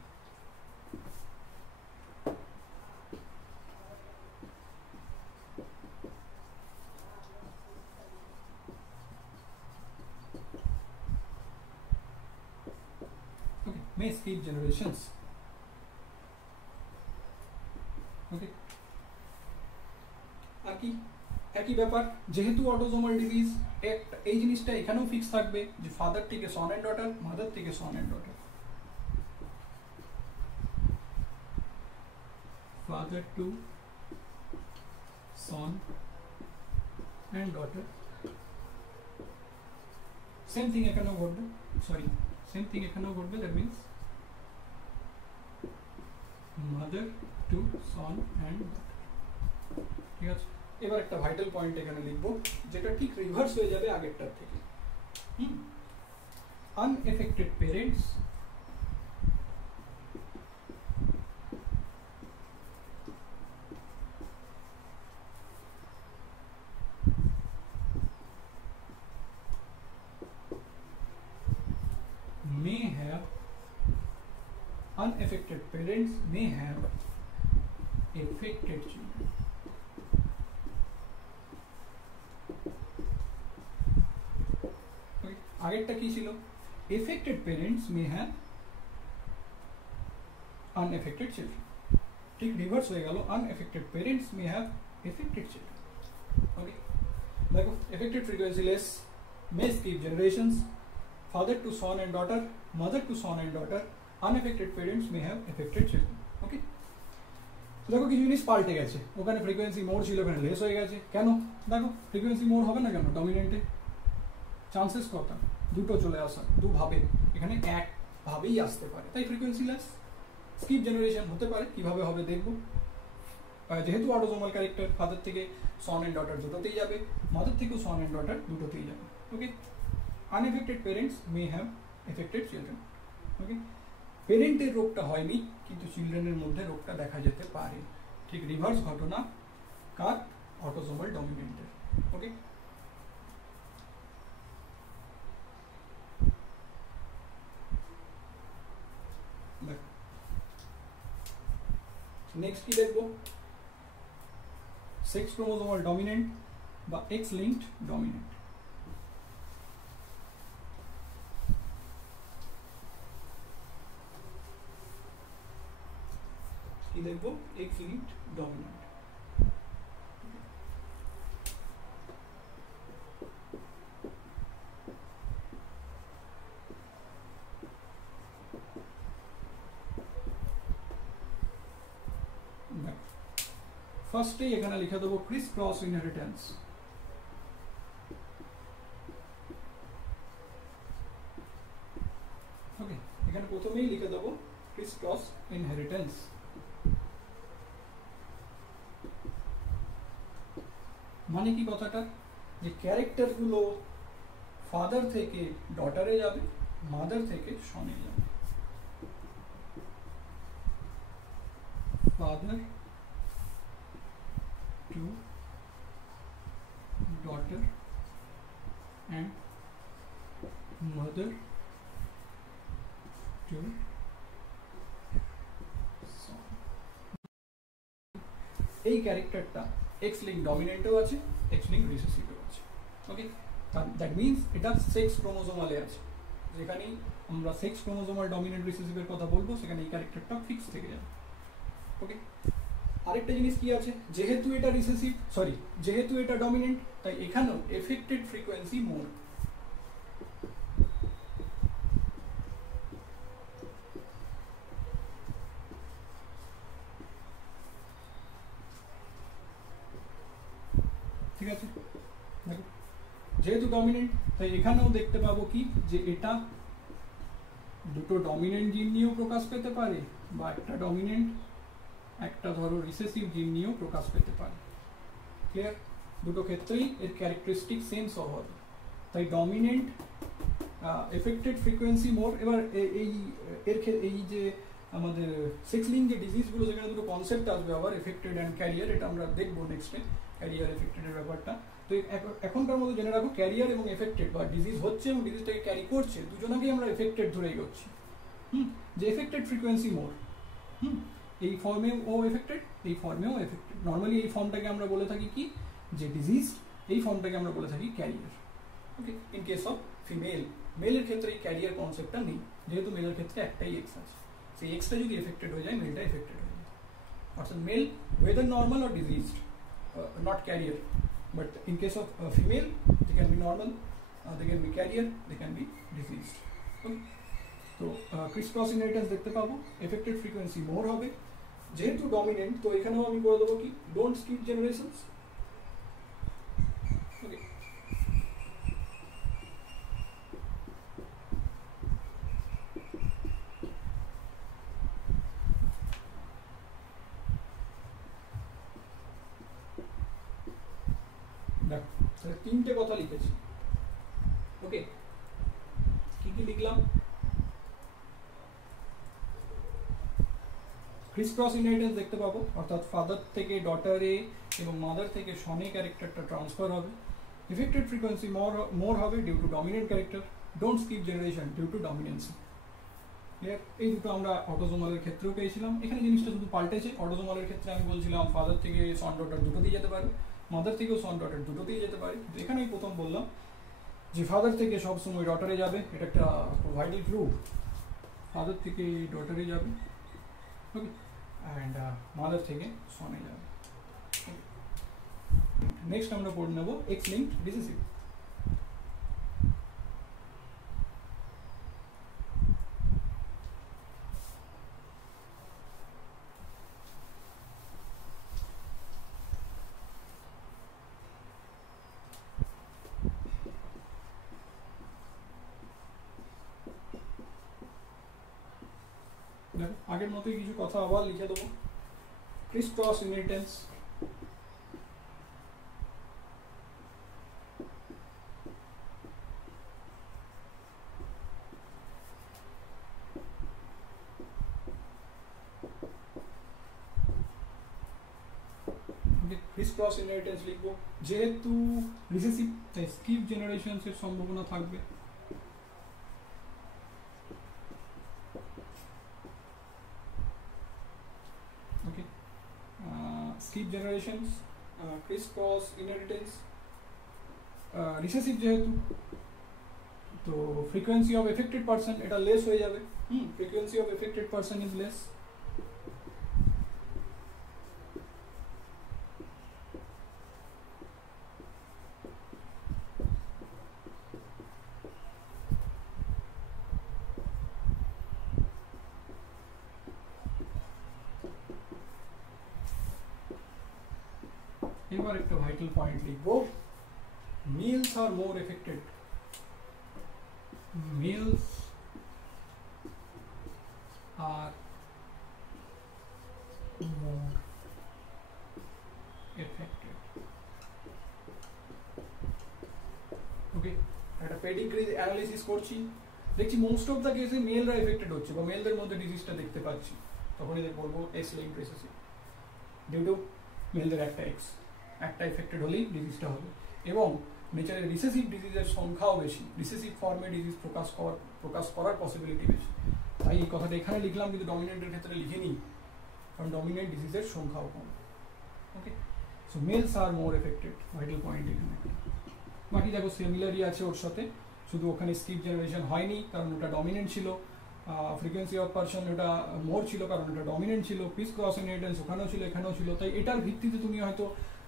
ওকে, মে স্কিপ জেনারেশনস। ওকে, আর কি একই ব্যাপার, যেহেতু অটোসোমাল ডিজিজ, এই জিনিসটা এখানেও ফিক্স থাকবে যে ফাদার থেকে সন অ্যান্ড ডটার, মাদার থেকে son and daughter. Father to son and daughter, same thing এখানেও ঘটবে, that means mother to son and daughter. ঠিক আছে, এবার একটা ভাইটাল পয়েন্ট এখানে লিখবো যেটা ঠিক রিভার্স হয়ে যাবে আগেরটার থেকে। Unaffected parents unaffected parents may have affected children. Okay, আগেরটা কি ছিল? Affected parents may have unaffected children. ঠিক রিভার্স হয়ে গেল, unaffected parents may have affected children. Okay, দেখো affected frequency less may skip generations, father to son and daughter, mother to son and daughter, unaffected parents may have affected children. Okay, দেখো কিছু জিনিস পাল্টে গেছে, ওখানে frequency মোর ছিল, ওখানে less হয়ে গেছে। কেন? দেখো ফ্রিকোয়েন্সি মোর হবে না কেন? ডমিনেন্টে চান্সেস কত? দুটো চলে আসা, দুভাবে, এখানে একভাবেই আসতে পারে, তাই ফ্রিকোয়েন্সি লেস। স্কিপ জেনারেশন হতে পারে, কিভাবে হবে দেখবো। যেহেতু অটোজোমাল ক্যারেক্টার, ফাদার থেকে সন এন্ড ডটার দুটোতেই যাবে, মাদার থেকেও সন এন্ড ডটার দুটোতেই যাবে। Okay, unaffected parents may have affected children. Okay, পেরেন্টের রোগটা হয়নি কিন্তু চিলড্রেনের মধ্যে রোগটা দেখা যেতে পারে। ঠিক রিভার্স ঘটনা কার? অটোজোমাল ডমিনেন্টের। ওকে, নেক্সট কি দেখবো? সেক্স ক্রোমোজোমাল ডমিনেন্ট বা এক্স লিঙ্কড ডমিনেন্ট। কি দেখবো? X linked dominant. ফার্স্টে এখানে লিখে দেবো ক্রিস ক্রস ইনহেরিটেন্স। ওকে, এখানে প্রথমেই লিখে দেবো ক্রিস ক্রস ইনহেরিটেন্স। মানে কি কথাটা? যে ক্যারেক্টার গুলো ফাদার থেকে ডটারে যাবে, মাদার থেকে সনে যাবে। Father to daughter and mother to son. এই ক্যারেক্টারটা এক্স লিঙ্ক ডমিনেন্টও আছে, এক্স লিঙ্ক রিসেসিভও আছে। ওকে, দ্যাট মিনস এটা সেক্স ক্রোমোজোমালে আছে। যেখানেই আমরা সেক্স ক্রোমোজোমাল ডমিনেন্ট রিসেসিভের কথা বলবো সেখানে এই ক্যারেক্টারটা ফিক্স থেকে যাবে। ওকে, আরেকটা জিনিস কি আছে? যেহেতু এটা রিসেসিভ, সরি যেহেতু এটা ডমিনেন্ট, তাই এখানেও এফেক্টেড ফ্রিকোয়েন্সি মোর। ঠিক আছে, দেখো যেহেতু ডমিনেন্ট তাই এখানেও দেখতে পাবো কি যে এটা দুটো ডমিনেন্ট জিন নিয়েও প্রকাশ পেতে পারে, বা একটা ডমিনেন্ট একটা ধরো রিসেসিভ জিন নিয়েও প্রকাশ পেতে পারে। ক্লিয়ার? দুটো ক্ষেত্রেই এর ক্যারেক্টারিস্টিক সেম সহ হবে, তাই ডমিনেন্ট এফেক্টেড ফ্রিকোয়েন্সি মোর। এবার এই যে আমাদের সেক্স লিঙ্ক যে ডিজিজগুলো, সেখানে দুটো কনসেপ্ট আসবে আবার, এফেক্টেড অ্যান্ড ক্যারিয়ার। এটা আমরা দেখবো নেক্সটে, ক্যারিয়ার এফেক্টেডের ব্যাপারটা। তো এখনকার মধ্যে জেনে রাখো, ক্যারিয়ার এবং এফেক্টেড বা ডিজিজ হচ্ছে এবং ডিজিজটাকে ক্যারি করছে, দুজনকেই আমরা এফেক্টেড ধরে এগোচ্ছি। যে এফেক্টেড ফ্রিকোয়েন্সি মোর, এই ফর্মেও ও এফেক্টেড, এই ফর্মেও এফেক্টেড। নর্মালি এই ফর্মটাকে আমরা বলে থাকি কি? যে ডিজিজ। এই ফর্মটাকে আমরা বলে থাকি carrier. Okay, in case of female, মেলের ক্ষেত্রে এই ক্যারিয়ার কনসেপ্টটা নেই, যেহেতু মেলের ক্ষেত্রে একটাই এক্স আছে। সেই এক্সটা যদি এফেক্টেড হয়ে যায়, মেলটা এফেক্টেড হয়ে যায়। অর্থাৎ mail whether normal or diseased, not carrier, but in case of female they can be normal, they can be carrier, they can be diseased. Okay, তো ক্রিস ক্রস ইনহেরিটেন্স দেখতে পাবো, এফেক্টেড ফ্রিকোয়েন্সি মোর হবে। যেহেতু dominant, তো এখানেও আমি করে দেবো কি? Don't skip generations. ওকে, দেখো তাহলে তিনটে কথা লিখেছি। ওকে, কি কি লিখলাম? ক্রিস ক্রস ইনহেরিটেন্স দেখতে পাবো, অর্থাৎ ফাদার থেকে ডটারে এবং মাদার থেকে সনে ক্যারেক্টারটা ট্রান্সফার হবে। এফেক্টেড ফ্রিকোয়েন্সি মোর হবে due to dominant character. Don't skip generation due to dominance. Clear? এই দুটো আমরা অটোজোমালের ক্ষেত্রেও পেয়েছিলাম। এখানে জিনিসটা শুধু পাল্টেছে। অটোজোমালের ক্ষেত্রে আমি বলছিলাম ফাদার থেকে সন ডটার দুটোতেই যেতে পারে, মাদার থেকেও সন ডটার দুটোতেই যেতে পারে। কিন্তু এখানে আমি প্রথম বললাম যে ফাদার থেকে সবসময় ডটারে যাবে, এটা একটা ভাইটাল ক্লু, ফাদার থেকে ডটারে যাবে, ওকে, অ্যান্ড মাদার থেকে সনে যাবে। নেক্সট আমরা পড়ে নেব এক্স লিঙ্কড রিসেসিভ। আগের মতোই কিছু কথা আবার লিখে দেবো। Criss cross inheritance, criss cross inheritance লিখবো। যেহেতু রিসেসিভ তাই স্কিপ জেনারেশনস এর সম্ভাবনা থাকবে। Okay, skip generations, criss cross inheritance, recessive যেহেতু, তো ফ্রিকোয়েন্সি অফ এফেক্টেড পারসন এটা লেস হয়ে যাবে। Frequency of affected person is less. এবার একটা ভাইটাল পয়েন্ট লিখবো, মেলস আর মোর এফেক্টেড। মেলস আর মোর এফেক্টেড। ওকে, একটা পেডিগ্রি অ্যানালিসিস করছি, দেখছি মোস্ট অফ দ্য কেসে মেলরা এফেক্টেড হচ্ছে বা মেলদের মধ্যে ডিজিজটা দেখতে পাচ্ছি, তখনই বলবো X linked recessive. Due to মেলদের একটা এক্স, একটা এফেক্টেড হলেই ডিজিজটা হবে। এবং নেচারের রিসেসিভ ডিজিজের সংখ্যাও বেশি, রিসেসিভ ফর্মে ডিজিজ প্রকাশ করার পসিবিলিটি বেশি। তাই এই কথাটা এখানে লিখলাম, কিন্তু ডমিনেন্টের ক্ষেত্রে লিখিনি, কারণ ডমিনেন্ট ডিজিজের সংখ্যাও কম। ওকে, সো মেলস আর মোর এফেক্টেড, ভাইটাল পয়েন্ট এখানে। বাকি দেখো সিমিলারই আছে ওর সাথে, শুধু ওখানে স্কিপ জেনারেশন হয়নি কারণ ওটা ডমিনেন্ট ছিল, ফ্রিকোয়েন্সি অফ পারসন ওটা মোর ছিল কারণ ওটা ডমিনেন্ট ছিল, ক্রিস ক্রস ইনহেরিটেন্স ওখানেও ছিল এখানেও ছিল। তাই এটার ভিত্তিতে তুমি হয়তো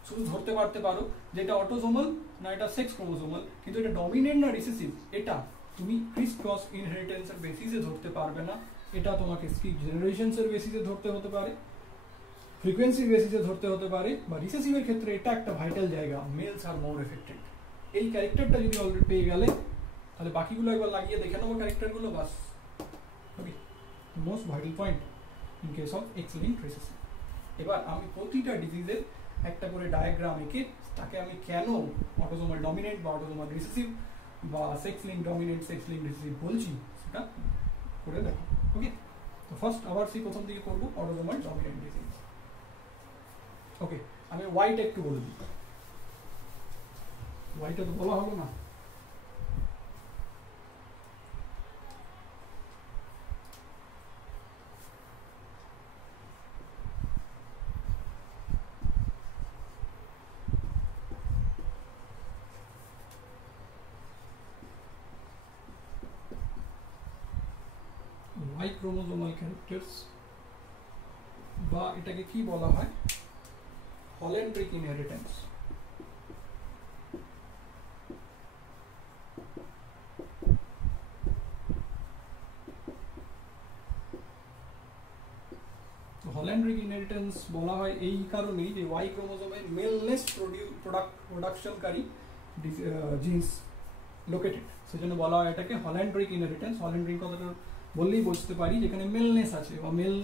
শুধু ধরতে পারতে পারো যে এটা অটোজোমাল না এটা সেক্স ক্রোমোজোমাল, কিন্তু এটা ডমিনেন্ট না রিসেসিভ এটা তুমি ক্রিস ক্রস ইনহেরিটেন্সের বেসিসে ধরতে পারবে না। এটা তোমাকে স্কিপ জেনারেশনসের বেসিসে ধরতে হতে পারে, ফ্রিকোয়েন্সির বেসিসে ধরতে হতে পারে, বা রিসেসিভের ক্ষেত্রে এটা একটা ভাইটাল জায়গা, মেলস আর মোর এফেক্টেড। এই ক্যারেক্টারটা যদি অলরেডি পেয়ে গেলে তাহলে বাকিগুলো একবার লাগিয়ে দেখে নেবো ক্যারেক্টারগুলো, বাস। Okay, most vital point in case of X linked recessive. এবার আমি প্রতিটা ডিজিজের একটা করে ডায়াগ্রাম এঁকে তাকে আমি কেন অটোজোমাল ডমিনেন্ট বা অটোজোমাল রিসেসিভ বা sex link dominant sex link recessive বলছি সেটা করে দেখো। ওকে, তো ফার্স্ট আবার সেই প্রথম দিকে করবো অটোজোমাল ডমিনেন্ট ডিজিজ। ওকে, আমি ওয়াইটা একটু বলে দিই। ওয়াইটা তো বলা হলো না। Y chromosomal characters বা এটাকে কি বলা হয়, হল্যান্ড্রিক ইনহেরিটেন্স। হল্যান্ড্রিক ইনহেরিটেন্স বলা হয় এই কারণেই যে ওয়াই ক্রোমোজোমে মেলনেস প্রোডাকশনকারী জিনস লোকেটেড, সেজন্য বলা হয় এটাকে হল্যান্ড্রিক ইনহেরিটেন্স। হল্যান্ড্রিক কথাটা বললেই বুঝতে পারি যেখানে মেলনেস আছে বা মেল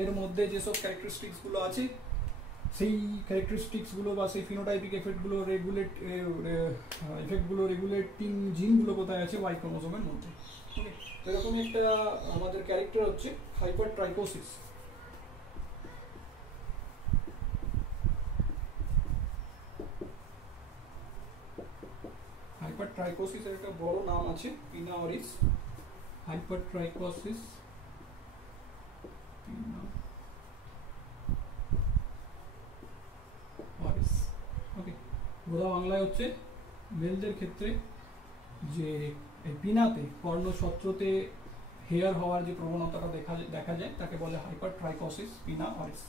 এর মধ্যে যেসব ক্যারেক্টারিস্টিক্সগুলো আছে সেই ক্যারেক্টারিস্টিক্সগুলো বা সেই ফিনোটাইপিক এফেক্টগুলো রেগুলেটিং জিনগুলো কোথায় আছে ওয়াই ক্রোমোজোমের মধ্যে। ওকে, এরকমই একটা আমাদের ক্যারেক্টার হচ্ছে হাইপারট্রাইকোসিস। হাইপারট্রাইকোসিস এর একটা বড় নাম আছে, পিনাওরিস হাইপারট্রাইকোসিস সোজা বাংলায় হচ্ছে মেলদের ক্ষেত্রে যে পিনাতে কর্ণসত্রতে হেয়ার হওয়ার যে প্রবণতাটা দেখা যায় তাকে বলে হাইপারট্রাইকোসিস পিনা অরিস।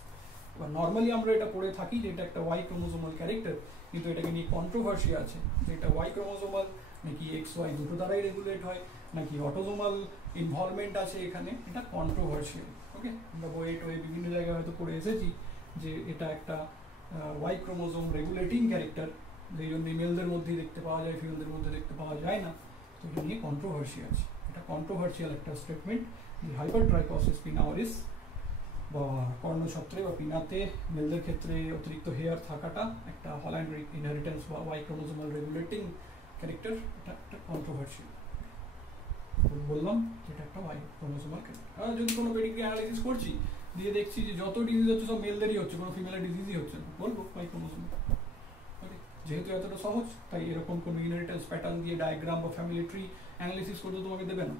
এবার নর্মালি আমরা এটা পড়ে থাকি যে এটা একটা ওয়াই ক্রোমোজোমাল ক্যারেক্টার, কিন্তু এটাকে নিয়ে কন্ট্রোভার্সি আছে যে এটা ওয়াই ক্রোমোজোমাল নাকি এক্স ওয়াই দুটো দ্বারাই রেগুলেট হয় নাকি অটোজোমাল ইনভলভমেন্ট আছে এখানে, এটা কন্ট্রোভার্সিয়াল। ওকে, আমরা বইয়ে টয়ে বিভিন্ন জায়গায় হয়তো পড়ে এসেছি যে এটা একটা ওয়াই ক্রোমোজোম রেগুলেটিং ক্যারেক্টার, যেই জন্য মেলদের মধ্যেই দেখতে পাওয়া যায়, ফিমেলদের মধ্যে দেখতে পাওয়া যায় না। তো এটা নিয়ে কন্ট্রোভার্সি আছে, এটা কন্ট্রোভার্সিয়াল একটা স্টেটমেন্ট যে হাইপারট্রাইকোসিস পিনা অরিস বা কর্ণসত্রে বা পিনাতে মেলদের ক্ষেত্রে অতিরিক্ত হেয়ার থাকাটা একটা হল্যান্ড ইনহেরিটেন্স বা ওয়াই ক্রোমোজোমাল রেগুলেটিং ক্যারেক্টার, এটা একটা কন্ট্রোভার্সিয়াল। বললাম যেটা একটা ওয়াই ক্রোমোজোমাল ক্যারেক্টার। আর যদি কোনো পেডিগ্রি অ্যানালাইসিস করছি দিয়ে দেখছি যে যত ডিজিজ হচ্ছে সব মেলদেরই হচ্ছে, কোনো ফিমেলের ডিজিজই হচ্ছে না, বলবো ওয়াই ক্রোমোজোমাল। ওকে, যেহেতু এতটা সহজ তাই এরকম কোনো ইনহেরিটেন্স প্যাটার্ন দিয়ে ডায়াগ্রাম বা ফ্যামিলি ট্রি অ্যানালিসিস করতে তোমাকে দেবে না।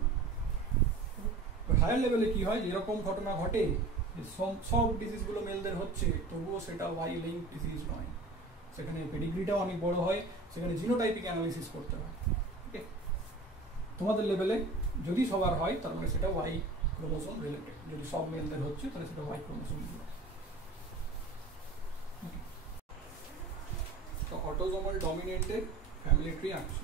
হায়ার লেভেলে কি হয়, এরকম ঘটনা ঘটে যে সব ডিজিজগুলো মেলদের হচ্ছে তবুও সেটা ওয়াই লিঙ্ক ডিজিজ নয়, সেখানে পেডিগ্রিটাও অনেক বড় হয়, সেখানে জিনোটাইপিক অ্যানালিসিস করতে হয়। ওকে, তোমাদের লেভেলে যদি সবার হয় তার মানে সেটা ওয়াই ক্রোমোজোম রিলেটেড, যদি সব মেলদের হচ্ছে তাহলে সেটা ওয়াই ক্রোমোজোম। তো অটোজোমাল ডমিনেন্টের ফ্যামিলি ট্রি আঁকছি।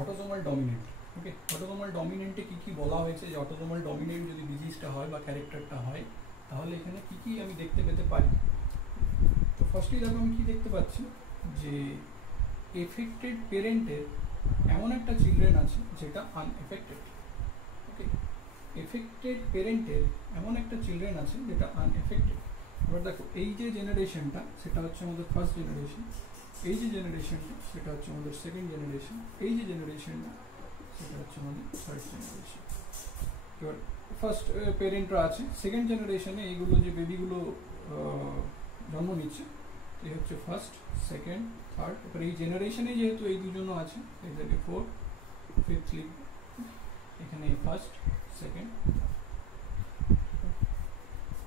Autosomal dominant. ওকে, অটোজোমাল ডমিনেন্টে কী কী বলা হয়েছে, যে অটোজোমাল ডমিনেন্ট যদি ডিজিজটা হয় বা ক্যারেক্টারটা হয় তাহলে এখানে কী কী আমি দেখতে পেতে পারি। তো ফার্স্টলি দেখো আমি কী দেখতে পাচ্ছি যে এফেক্টেড পেরেন্টের এমন একটা চিলড্রেন আছে যেটা আনএফেক্টেড। ওকে, এফেক্টেড পেরেন্টের এমন একটা চিলড্রেন আছে যেটা আনএফেক্টেড। এবার দেখো এই যে জেনারেশনটা সেটা হচ্ছে আমাদের ফার্স্ট জেনারেশন, এই যে জেনারেশনটা সেটা হচ্ছে আমাদের সেকেন্ড জেনারেশন, এই যে জেনারেশনটা সেটা হচ্ছে আমাদের থার্ড জেনারেশন। এবার ফার্স্ট পেরেন্টরা আছে, সেকেন্ড জেনারেশনে এইগুলো যে বেবিগুলো জন্ম নিচ্ছে এই হচ্ছে ফার্স্ট, সেকেন্ড, থার্ড। এবার এই জেনারেশনে যেহেতু এই দুজনও আছে, এই জায়গায় ফোর, ফিফথ লিখব, এখানে ফার্স্ট, সেকেন্ড।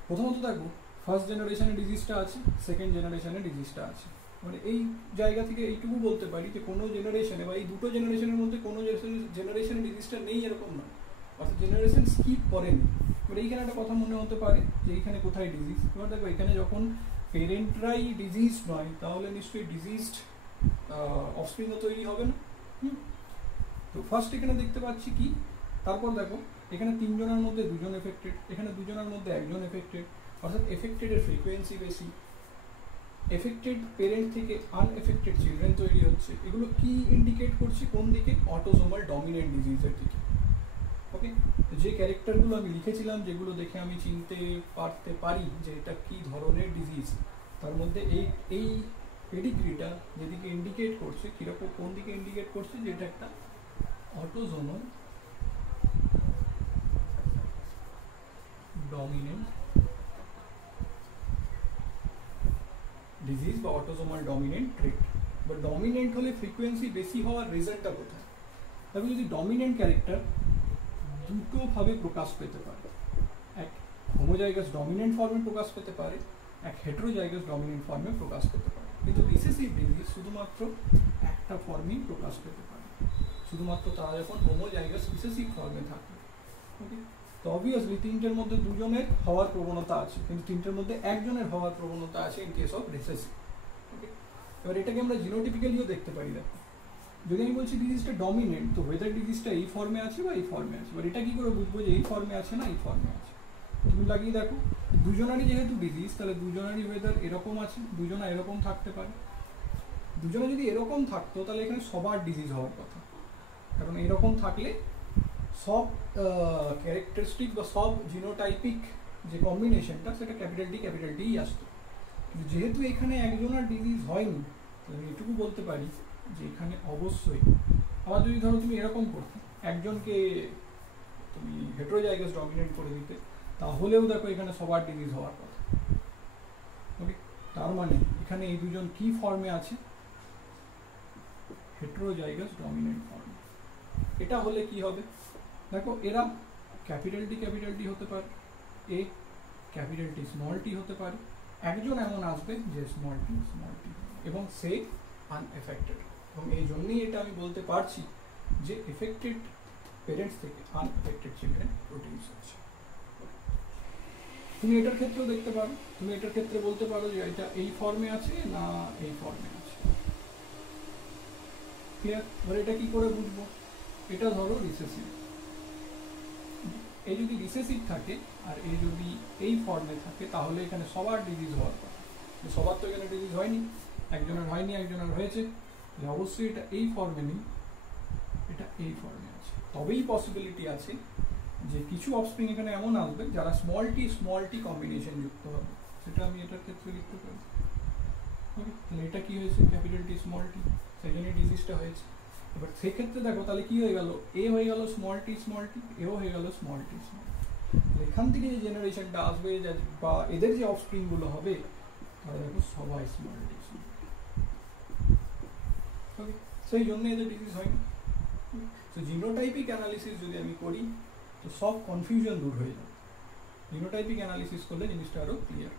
প্রথমত দেখো ফার্স্ট জেনারেশনে ডিজিজটা আছে, সেকেন্ড জেনারেশনে ডিজিজটা আছে। মানে এই জায়গা থেকে এইটুকু বলতে পারি যে কোনো জেনারেশনে বা এই দুটো জেনারেশনের মধ্যে কোনো জেনারেশনে ডিজিজটা নেই এরকম নয়, অর্থাৎ জেনারেশন স্কিপ করেনি। এবার এইখানে একটা কথা মনে হতে পারে যে এইখানে কোথায় ডিজিজ। এবার দেখো এখানে যখন পেরেন্টরাই ডিজিজ নয় তাহলে নিশ্চয়ই ডিজিজড অফস্প্রিংও তৈরি হবে না। তো ফার্স্ট এখানে দেখতে পাচ্ছি কি, তারপর দেখো এখানে তিনজনের মধ্যে দুজন এফেক্টেড, এখানে দুজনের মধ্যে একজন এফেক্টেড, অর্থাৎ এফেক্টেডের ফ্রিকোয়েন্সি বেশি। এফেক্টেড পেরেন্ট থেকে আনএফেক্টেড চিলড্রেন তৈরি হচ্ছে, এগুলো কি ইন্ডিকেট করছে, কোন দিকে, অটোজোমাল ডমিনেন্ট ডিজিজের দিকে। ওকে, যে ক্যারেক্টারগুলো আমি লিখেছিলাম যেগুলো দেখে আমি চিনতে পারতে পারি যে এটা কি ধরনের ডিজিজ, তার মধ্যে এই পেডিগ্রিটা যেদিকে ইন্ডিকেট করছে, কিরকম কোন দিকে ইন্ডিকেট করছে যে এটা একটা অটোজোমাল ডমিনেন্ট ডিজিজ বা অটোজোমাল ডমিনেন্ট ট্রেট। বা ডমিনেন্ট হলে ফ্রিকোয়েন্সি বেশি হওয়ার রিজনটা কোথায়? তবে যদি ডমিনেন্ট ক্যারেক্টার দুটো ভাবে প্রকাশ পেতে পারে, এক হোমোজাইগাস ডমিনেন্ট ফর্মে প্রকাশ পেতে পারে, এক হেটেরোজাইগাস ডমিনেন্ট ফর্মে প্রকাশ পেতে পারে, কিন্তু রিসেসিভ ডিজিজ শুধুমাত্র একটা ফর্মেই প্রকাশ পেতে পারে, শুধুমাত্র তারা যখন হোমোজাইগাস রিসেসিভ ফর্মে থাকে। ওকে, তো অবভিয়াসলি তিনটের মধ্যে দুজনের হওয়ার প্রবণতা আছে, কিন্তু তিনটের মধ্যে একজনের হওয়ার প্রবণতা আছে ইন কেস অফ রিসেসিভ। ওকে, এবার এটাকে আমরা জিনোটিপিক্যালিও দেখতে পারি। দেখো যদি আমি বলছি ডিজিজটা ডমিনেন্ট, তো ওয়েদার ডিজিজটা এই ফর্মে আছে বা এই ফর্মে আছে, এবার এটা কি করে বুঝবো যে এই ফর্মে আছে না এই ফর্মে আছে? তুমি লাগিয়ে দেখো, দুজনারই যেহেতু ডিজিজ, তাহলে দুজনারই ওয়েদার এরকম আছে, দুজনা এরকম থাকতে পারে। দুজনে যদি এরকম থাকতো তাহলে এখানে সবার ডিজিজ হওয়ার কথা, কারণ এরকম থাকলে সব ক্যারেক্টারিস্টিক বা সব জিনোটাইপিক যে কম্বিনেশনটা সেটা ক্যাপিটাল ডিই আসতো। কিন্তু যেহেতু এখানে একজনের ডিজিজ হয়নি, তাহলে এটুকু বলতে পারি যে এখানে অবশ্যই, আবার যদি ধরো তুমি এরকম করতে, একজনকে তুমি হেটেরোজাইগাস ডমিনেন্ট করে দিতে, তাহলেও দেখো এখানে সবার ডিজিজ হওয়ার কথা। ওকে, তার মানে এখানে এই দুজন কি ফর্মে আছে? হেটেরোজাইগাস ডমিনেন্ট ফর্মে। এটা হলে কি হবে? দেখো এরা ক্যাপিটাল ডি হতে পারে, এ ক্যাপিটাল টি স্মল টি হতে পারে, একজন এমন আসবে যে স্মল টি এবং সে আনএফেক্টেড। এবং এই জন্যই এটা আমি বলতে পারছি যে এফেক্টেড পেরেন্টস থেকে আনএফেক্টেড চিলড্রেন প্রোডিউস হচ্ছে। তুমি এটার ক্ষেত্রেও দেখতে পারো, তুমি এটার ক্ষেত্রে বলতে পারো যে এটা এই ফর্মে আছে না এই ফর্মে আছে। ক্লিয়ার? এবার এটা কি করে বুঝবো? এটা ধরো রিসেসিভ, এই যদি রিসেসিভ থাকে আর এই যদি এই ফর্মে থাকে, তাহলে এখানে সবার ডিজিজ হওয়ার কথা। সবার তো এখানে ডিজিজ হয়নি, একজনের হয়নি একজনের হয়েছে, অবশ্যই এটা এই ফর্মে নেই, এটা এই ফর্মে আছে। তবেই পসিবিলিটি আছে যে কিছু অফস্প্রিং এখানে এমন আসবে যারা স্মল টি কম্বিনেশন যুক্ত হবে, সেটা আমি এটার ক্ষেত্রে লিখতে পারি। ওকে, তাহলে এটা কি হয়েছে? ক্যাপিটাল টি স্মল টি, সেই জন্য ডিজিজটা হয়েছে। এবার সেক্ষেত্রে দেখো তাহলে কি হয়ে গেল, এ হয়ে গেল স্মল টি এও হয়ে গেল স্মল টি। এখান থেকে যে জেনারেশনটা আসবে বা এদের যে অফস্প্রিং গুলো হবে, তাহলে দেখো সবাই স্মল টি। ওকে, সেই জন্য এদের ডিজিজ হয়নি। তো জিনোটাইপিক অ্যানালিসিস যদি আমি করি, তো সব কনফিউশন দূর হয়ে যাবে। জিনোটাইপিক অ্যানালিসিস করলে জিনিসটা আরো ক্লিয়ার।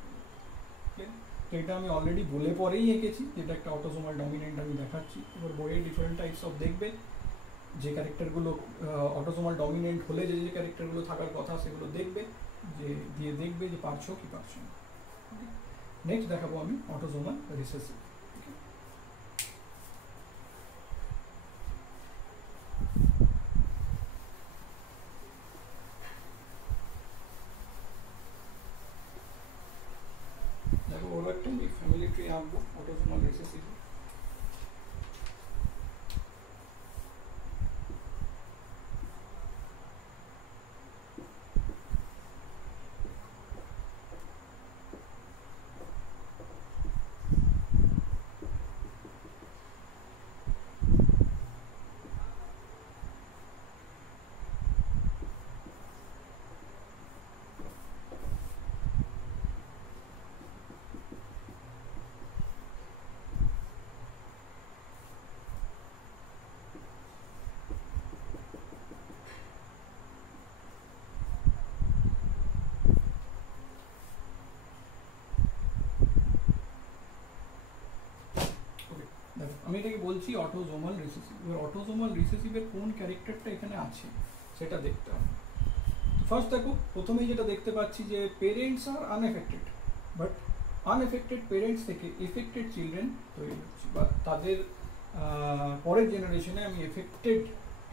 তো এটা আমি অলরেডি বলে পরেই এঁকেছি, যেটা একটা অটোসোমাল ডমিনেন্ট আমি দেখাচ্ছি। এবার বইয়ে ডিফারেন্ট টাইপস অফ দেখবে, যে ক্যারেক্টারগুলো অটোসোমাল ডমিনেন্ট হলে যে ক্যারেক্টারগুলো থাকার কথা সেগুলো দেখবে, যে দিয়ে দেখবে যে পারছো কি পারছো না। নেক্সট দেখাবো আমি অটোসোমাল রিসেসিভ। দেখো ওর একটা আমি ফ্যামিলি ট্রি আঁকবো অটোসোমাল রিসেসিভ। আমি এটাকে বলছি অটোসোমাল রিসেসিভ। এবার অটোসোমাল রিসেসিভের কোন ক্যারেক্টারটা এখানে আছে সেটা দেখতে হবে। ফার্স্ট দেখো, প্রথমেই যেটা দেখতে পাচ্ছি যে parents R unaffected, but unaffected parents থেকে এফেক্টেড চিলড্রেন তৈরি হচ্ছে, বা তাদের পরের জেনারেশনে আমি এফেক্টেড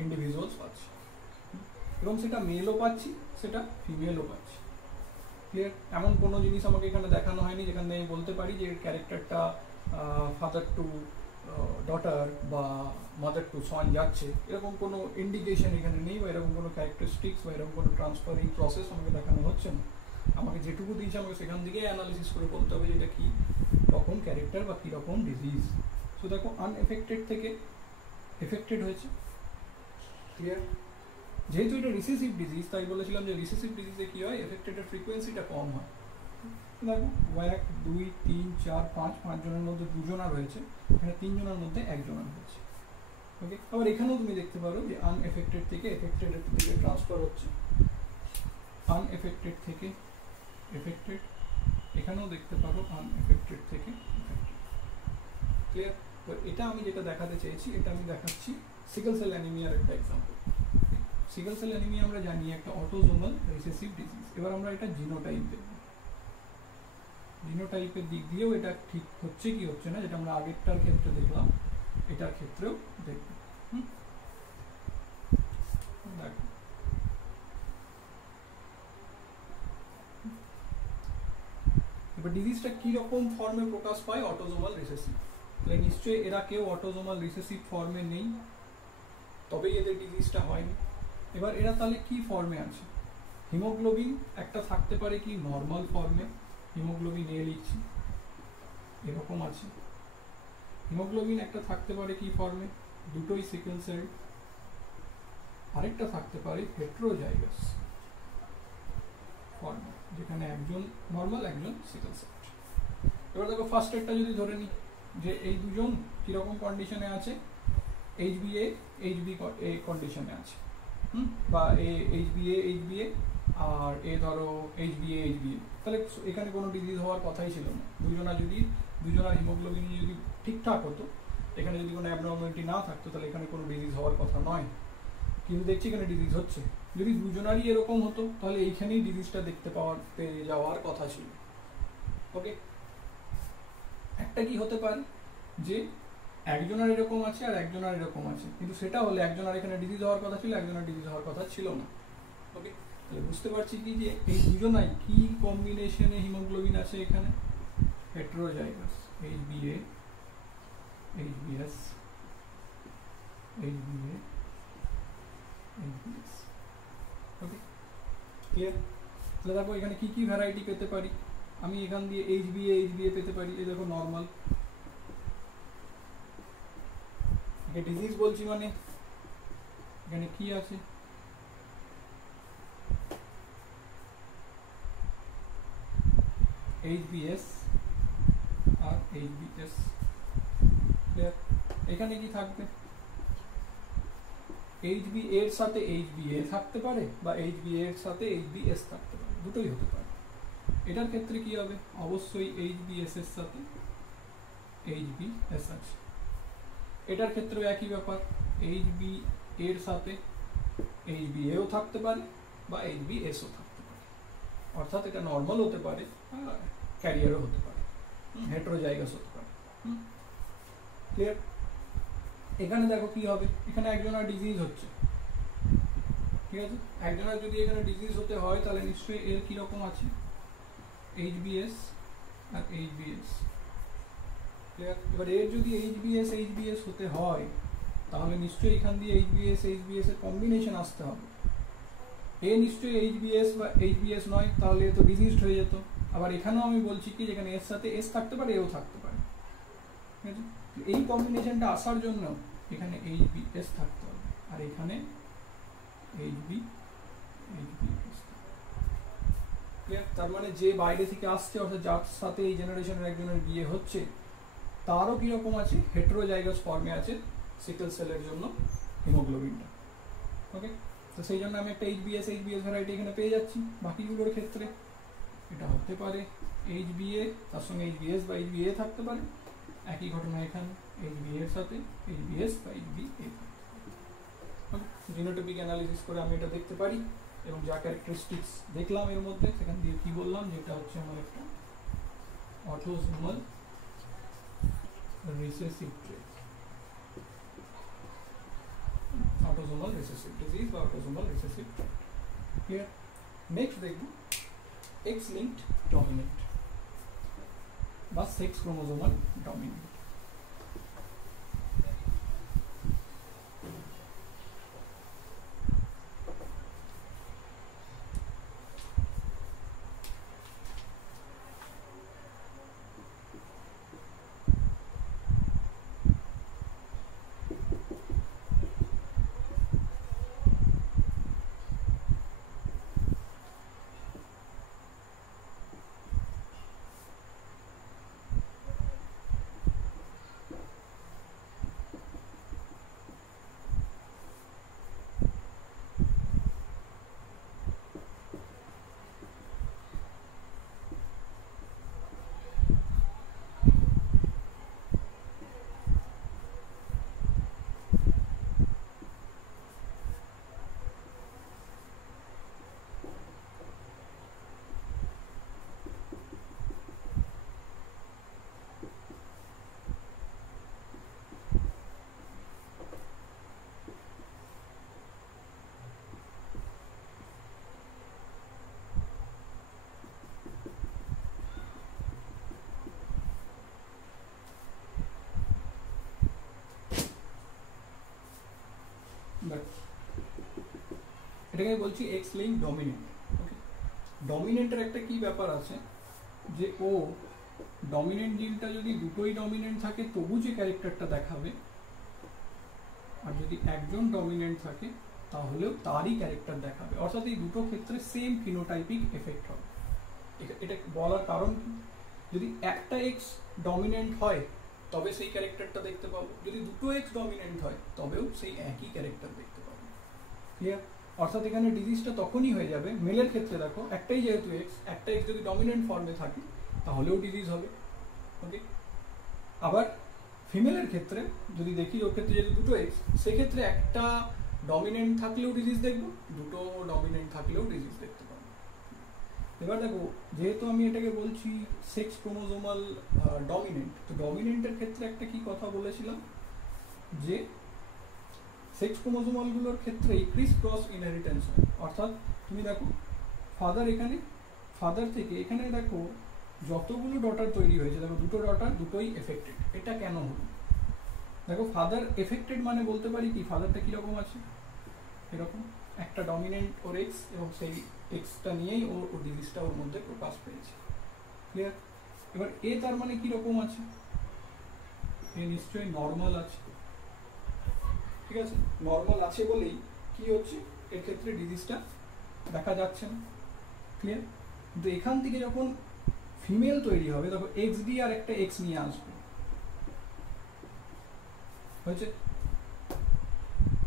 ইন্ডিভিজুয়ালস পাচ্ছি, এবং সেটা মেলও পাচ্ছি, সেটা ফিমেলও পাচ্ছি। ক্লিয়ার? এমন কোনো জিনিস আমাকে এখানে দেখানো হয়নি যেখানে আমি বলতে পারি যে ক্যারেক্টারটা ফাদার টু ডটার বা মাদার টু সন যাচ্ছে, এরকম কোনো ইন্ডিকেশন এখানে নেই, বা এরকম কোনো ক্যারেক্টারিস্টিক্স বা এরকম কোনো ট্রান্সফারিং প্রসেস আমাকে দেখানো হচ্ছে না। আমাকে যেটুকু দিয়েছে আমাকে সেখান থেকেই অ্যানালিসিস করে বলতে হবে যে এটা কী রকম ক্যারেক্টার বা কী রকম ডিজিজ। সো দেখো আনএফেক্টেড থেকে এফেক্টেড হয়েছে। ক্লিয়ার? যেহেতু এটা রিসেসিভ ডিজিজ, তাই বলেছিলাম যে রিসেসিভ ডিজিজে কী হয়, এফেক্টেডের ফ্রিকোয়েন্সিটা কম হয়। দেখো 1 2 3 4 5 জনের মধ্যে দুজনা রয়েছে, এখানে 3 জনের মধ্যে একজনের রয়েছে। ওকে, আবার এখানেও তুমি দেখতে পারো যে আনএফেক্টেড থেকে এফেক্টেড দিকে ট্রান্সফার হচ্ছে, আনএফেক্টেড থেকে এফেক্টেড, এখানেও দেখতে পারো আনএফেক্টেড থেকে এফেক্টেড। ক্লিয়ার? এটা আমি যেটা দেখাতে চেয়েছি, এটা আমি দেখাচ্ছি সিকল সেল অ্যানিমিয়ার একটা এক্সাম্পল। সিকল সেল অ্যানিমিয়া আমরা জানি একটা অটোসোমাল রিসেসিভ ডিজিজ। এবার আমরা এটা জিনোটাইপ দেখব। জিনোটাইপের দিক দিয়েও এটা ঠিক হচ্ছে কি হচ্ছে না, যেটা আমরা আগেরটার ক্ষেত্রে দেখলাম এটার ক্ষেত্রেও দেখব। দেখো এবার ডিজিজটা কি রকম ফর্মে প্রকাশ পায়, অটোজোমাল রিসেসিভ। তাহলে নিশ্চয়ই এরা কেউ অটোজোমাল রিসেসিভ ফর্মে নেই, তবেই এদের ডিজিজটা হয়নি। এবার এরা তাহলে কি ফর্মে আছে? হিমোগ্লোবিন একটা থাকতে পারে কি নর্মাল ফর্মে, হিমোগ্লোবিন এ লিখছি এরকম আছে। হিমোগ্লোবিন একটা থাকতে পারে কি ফর্মে, দুটোই সিকেল সেল। আরেকটা থাকতে পারে হেটেরোজাইগাস ফর্মে, যেখানে একজন নর্মাল একজন সিকেল সেল। এবার দেখো ফার্স্ট এরটা যদি ধরে নিই যে এই দুজন কিরকম কন্ডিশনে আছে, এইচবিএ এইচবি কন্ডিশনে আছে, বা এইচবিএ আর এ ধরো এইচবিএ, তাহলে এখানে কোনো ডিজিজ হওয়ার কথাই ছিল না। দুজনার হিমোগ্লোবিন যদি ঠিকঠাক হতো, এখানে যদি কোনো অ্যাবনর্মালিটি না থাকতো, তাহলে এখানে কোনো ডিজিজ হওয়ার কথা নয়। কিন্তু দেখছি এখানে ডিজিজ হচ্ছে। যদি দুজনারই এরকম হতো তাহলে এইখানেই ডিজিজটা পেয়ে যাওয়ার কথা ছিল। ওকে, একটা কি হতে পারে যে একজনের এরকম আছে আর একজনের এরকম আছে, কিন্তু সেটা হলে একজনের এখানে ডিজিজ হওয়ার কথা ছিল, একজনের ডিজিজ হওয়ার কথা ছিল না। ওকে, তাহলে বুঝতে পারছি কি যে এই দুজনাই কি কম্বিনেশনে হিমোগ্লোবিন আছে এখানে, heterozygous, HbA HbS HbA HbS. Okay, clear? তাহলে দেখো এখানে কি কি ভ্যারাইটি পেতে পারি আমি, এখান দিয়ে এইচবিএ পেতে পারি। এই দেখো নর্মাল, ডিজিজ বলছি মানে এখানে কি আছে, এইচবিএস আর এইচবিএস। ক্লিয়ার? এখানে কি থাকবে, এইচবি এর সাথে এইচবিএ থাকতে পারে, বা এইচবিএ এর সাথে এইচবিএস থাকতে পারে, দুটোই হতে পারে। এটার ক্ষেত্রে কি হবে, অবশ্যই এইচবিএস এর সাথে এইচবিএস আছে। এটার ক্ষেত্রেও একই ব্যাপার, এইচবি এর সাথে এইচবিএও থাকতে পারে বা এইচবিএসও থাকতে পারে। অর্থাৎ এটা নর্মাল হতে পারে, ক্যারিয়ারও হতে পারে, হেটেরোজাইগাস হতে পারে। ক্লিয়ার? এখানে দেখো কি হবে, এখানে একজনের ডিজিজ হচ্ছে, ঠিক আছে? একজনের যদি এখানে ডিজিজ হতে হয় তাহলে নিশ্চয়ই এর কিরকম আছে, এইচবিএস আর এইচবিএস। এবার এর যদি এইচবিএস হতে হয় তাহলে নিশ্চয়ই এখান দিয়ে এইচবিএস এর কম্বিনেশন আসতে হবে। এ নিশ্চয়ই এইচবিএস বা এইচবিএস নয়, তাহলে তো ডিজিজড হয়ে যেত। আবার এখানেও আমি বলছি কি যেখানে এর সাথে এস থাকতে পারে, এও থাকতে পারে, ঠিক আছে? এই কম্বিনেশনটা আসার জন্য এখানে এইচবিএস থাকতে হবে, আর এখানে এইচবিএস। তার মানে যে বাইরে থেকে আসছে, অর্থাৎ যার সাথে এই জেনারেশনের একজনের বিয়ে হচ্ছে, তারও কিরকম আছে, হেটেরোজাইগাস ফর্মে আছে সিকেল সেলের জন্য হিমোগ্লোবিনটা। ওকে, তো সেই জন্য আমি একটা এইচবিএস ভ্যারাইটি এখানে পেয়ে যাচ্ছি। বাকিগুলোর ক্ষেত্রে এটা হতে পারে এইচবিএ তার সঙ্গে এইচবিএস বা এইচবিএ থাকতে পারে, একই ঘটনা এখানে এইচবিএ এর সাথে এইচবিএস বা এইচবিএ। জিনোটাইপিক অ্যানালিসিস করে আমি এটা দেখতে পারি, এবং যা ক্যারেক্টারিস্টিক্স দেখলাম এর মধ্যে, সেখান দিয়ে কি বললাম, যেটা হচ্ছে আমার একটা অটোসোমাল রিসেসিভ ট্রেট, অটোসোমাল রিসেসিভ ডিজিজ বা অটোসোমাল রিসেসিভ ট্রেট। ক্লিয়ার? নেক্সট দেখব এক্স লিঙ্কড ডমিনেন্ট বা সেক্স ক্রোমোসোমাল ডমিনেন্ট। এটাকে বলছি এক্স লিঙ্ক ডমিনেন্ট। ওকে, ডমিনেন্টের একটা কি ব্যাপার আছে যে ও ডমিনেন্ট জিনটা যদি দুটোই ডমিনেন্ট থাকে তবু যে ক্যারেক্টারটা দেখাবে, আর যদি একজন ডমিনেন্ট থাকে তাহলেও তারই ক্যারেক্টার দেখাবে, অর্থাৎ এই দুটো ক্ষেত্রে সেম ফিনোটাইপিক এফেক্ট হবে। এটা বলার কারণ কি, যদি একটা এক্স ডমিনেন্ট হয় তবে সেই ক্যারেক্টারটা দেখতে পাবো, যদি দুটো এক্স ডমিনেন্ট হয় তবেও সেই একই ক্যারেক্টার দেখতে পাবো। ক্লিয়ার? অর্থাৎ এখানে ডিজিজটা তখনই হয়ে যাবে, মেলের ক্ষেত্রে দেখো একটাই যেহেতু এক্স, একটা এক্স যদি ডমিনেন্ট ফর্মে থাকে তাহলেও ডিজিজ হবে। ওকে, আবার ফিমেলের ক্ষেত্রে যদি দেখি ওর ক্ষেত্রে যদি দুটো এক্স, সেক্ষেত্রে একটা ডমিনেন্ট থাকলেও ডিজিজ দেখবো, দুটো ডমিনেন্ট থাকলেও ডিজিজ দেখতে পাবো। এবার দেখো, যেহেতু আমি এটাকে বলছি সেক্স ক্রোমোজোমাল ডমিনেন্ট, তো ডমিনেন্টের ক্ষেত্রে একটা কি কথা বলেছিলাম যে সেক্স ক্রোমোজোমালগুলোর ক্ষেত্রে ক্রিস ক্রস ইনহেরিটেন্স হয়। অর্থাৎ তুমি দেখো ফাদার থেকে এখানে দেখো যতগুলো ডটার তৈরি হয়েছে, দেখো দুটো ডটার দুটোই এফেক্টেড। এটা কেন হলো? দেখো ফাদার এফেক্টেড মানে বলতে পারি কি, ফাদারটা কিরকম আছে, এরকম একটা ডমিনেন্ট ওর এক্স, এবং সেই এক্সটা নিয়েই ও ডিজিজটা ওর মধ্যে প্রকাশ পেয়েছে। ক্লিয়ার? এবার এ তার মানে কিরকম আছে, এ নিশ্চয়ই নর্মাল আছে। ঠিক আছে, নর্মাল আছে বলেই কি হচ্ছে, এর ক্ষেত্রে ডিজিজটা দেখা যাচ্ছে না। ক্লিয়ার? কিন্তু এখান থেকে যখন ফিমেল তৈরি হবে তখন এক্স ডি আর একটা এক্স নিয়ে আসবে, হয়েছে?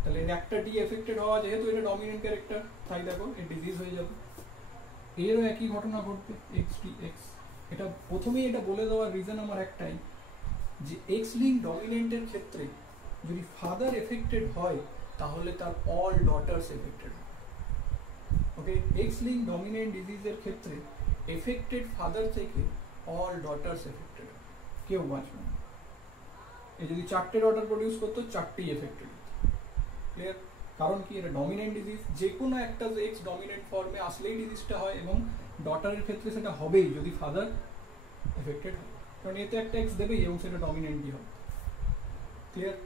তাহলে একটা ডি এফেক্টেড হওয়া, যেহেতু এটা ডমিনেন্ট ক্যারেক্টার, তাই দেখো এর ডিজিজ হয়ে যাবে। এরও একই ঘটনা ঘটবে, এক্স ডি এক্স। এটা প্রথমেই এটা বলে দেওয়ার রিজন আমার একটাই, যে এক্স লিঙ্ক ডমিনেন্টের ক্ষেত্রে যদি ফাদার এফেক্টেড হয় তাহলে তার অল ডটার্স এফেক্টেড হয়। ওকে, এক্স লিঙ্ক ডমিনেন্ট ডিজিজের ক্ষেত্রে এফেক্টেড ফাদার থেকে অল ডটার্স এফেক্টেড হয়, কেউ বাঁচবে না। এই যদি চারটে ডটার প্রডিউস করতো, চারটেই এফেক্টেড হতো। ক্লিয়ার? কারণ কি, এটা ডমিনেন্ট ডিজিজ, যে কোনো একটা এক্স ডমিনেন্ট ফর্মে আসলেই ডিজিজটা হয়, এবং ডটারের ক্ষেত্রে সেটা হবেই যদি ফাদার এফেক্টেড হয়, কারণ এতে একটা এক্স দেবেই এবং সেটা ডমিনেন্টই হবে। ক্লিয়ার?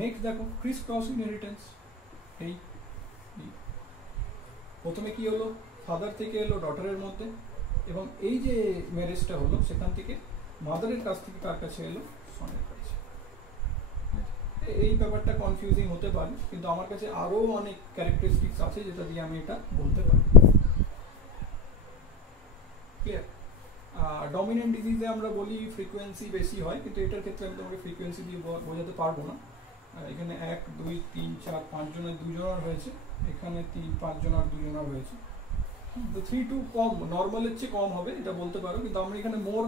নেক্সট দেখো ক্রিস ক্রস ইনহেরিটেন্স। এই প্রথমে কি হলো, ফাদার থেকে এলো ডটারের মধ্যে, এবং এই যে ম্যারেজটা হলো সেখান থেকে মাদারের কাছ থেকে কার কাছে এলো, সনের কাছে। এই ব্যাপারটা কনফিউজিং হতে পারে, কিন্তু আমার কাছে আরো অনেক ক্যারেক্টারিস্টিক্স আছে যেটা দিয়ে আমি এটা বলতে পারি। ক্লিয়ার? ডমিনেন্ট ডিজিজে আমরা বলি ফ্রিকোয়েন্সি বেশি হয়, কিন্তু এটার ক্ষেত্রে আমি তোমাকে ফ্রিকোয়েন্সি দিয়ে বোঝাতে পারবো না। এখানে 1 2 3 4 5 জনের 2 জনের হয়েছে, এখানে 3 5 জনের 2 জনের হয়েছে। তো 3 2 কম, নর্মালের চেয়ে কম হবে এটা বলতে পারো, কিন্তু আমরা এখানে মোর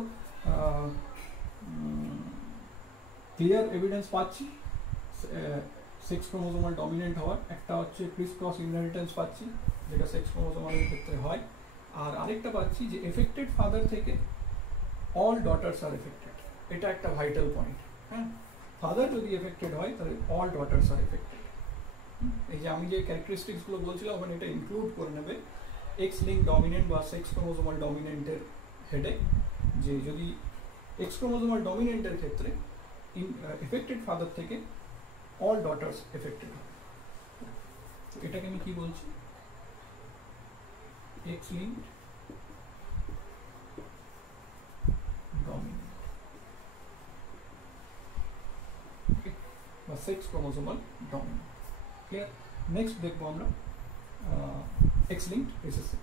ক্লিয়ার এভিডেন্স পাচ্ছি সেক্স ক্রোমোজোমাল ডমিনেন্ট হওয়ার। একটা হচ্ছে ক্রিস ক্রস ইনহেরিটেন্স পাচ্ছি, যেটা সেক্স ক্রোমোজোমালের ক্ষেত্রে হয়, আর আরেকটা পাচ্ছি যে এফেক্টেড ফাদার থেকে অল ডটার্স আর এফেক্টেড। এটা একটা ভাইটাল পয়েন্ট। হ্যাঁ, ফাদার যদি এফেক্টেড হয় তাহলে অল ডটার্স আর এফেক্টেড। এই যে আমি যে ক্যারেক্টারিস্টিক্সগুলো বলছিলাম ওখানে এটা ইনক্লুড করে নেবে এক্স লিঙ্ক ডমিনেন্ট বা সেক্স ক্রোমোজোমাল ডমিনেন্টের হেডে, যে যদি এক্স ক্রোমোজোমাল ডমিনেন্টের ক্ষেত্রে এফেক্টেড ফাদার থেকে অল ডটার্স এফেক্টেড হয়। এটাকে আমি কি বলছি, এক্স লিঙ্কড ডমিনেন্ট বা sex chromosomal dominant. Clear? Next দেখবো আমরা এক্স লিঙ্কড রিসেসিভ।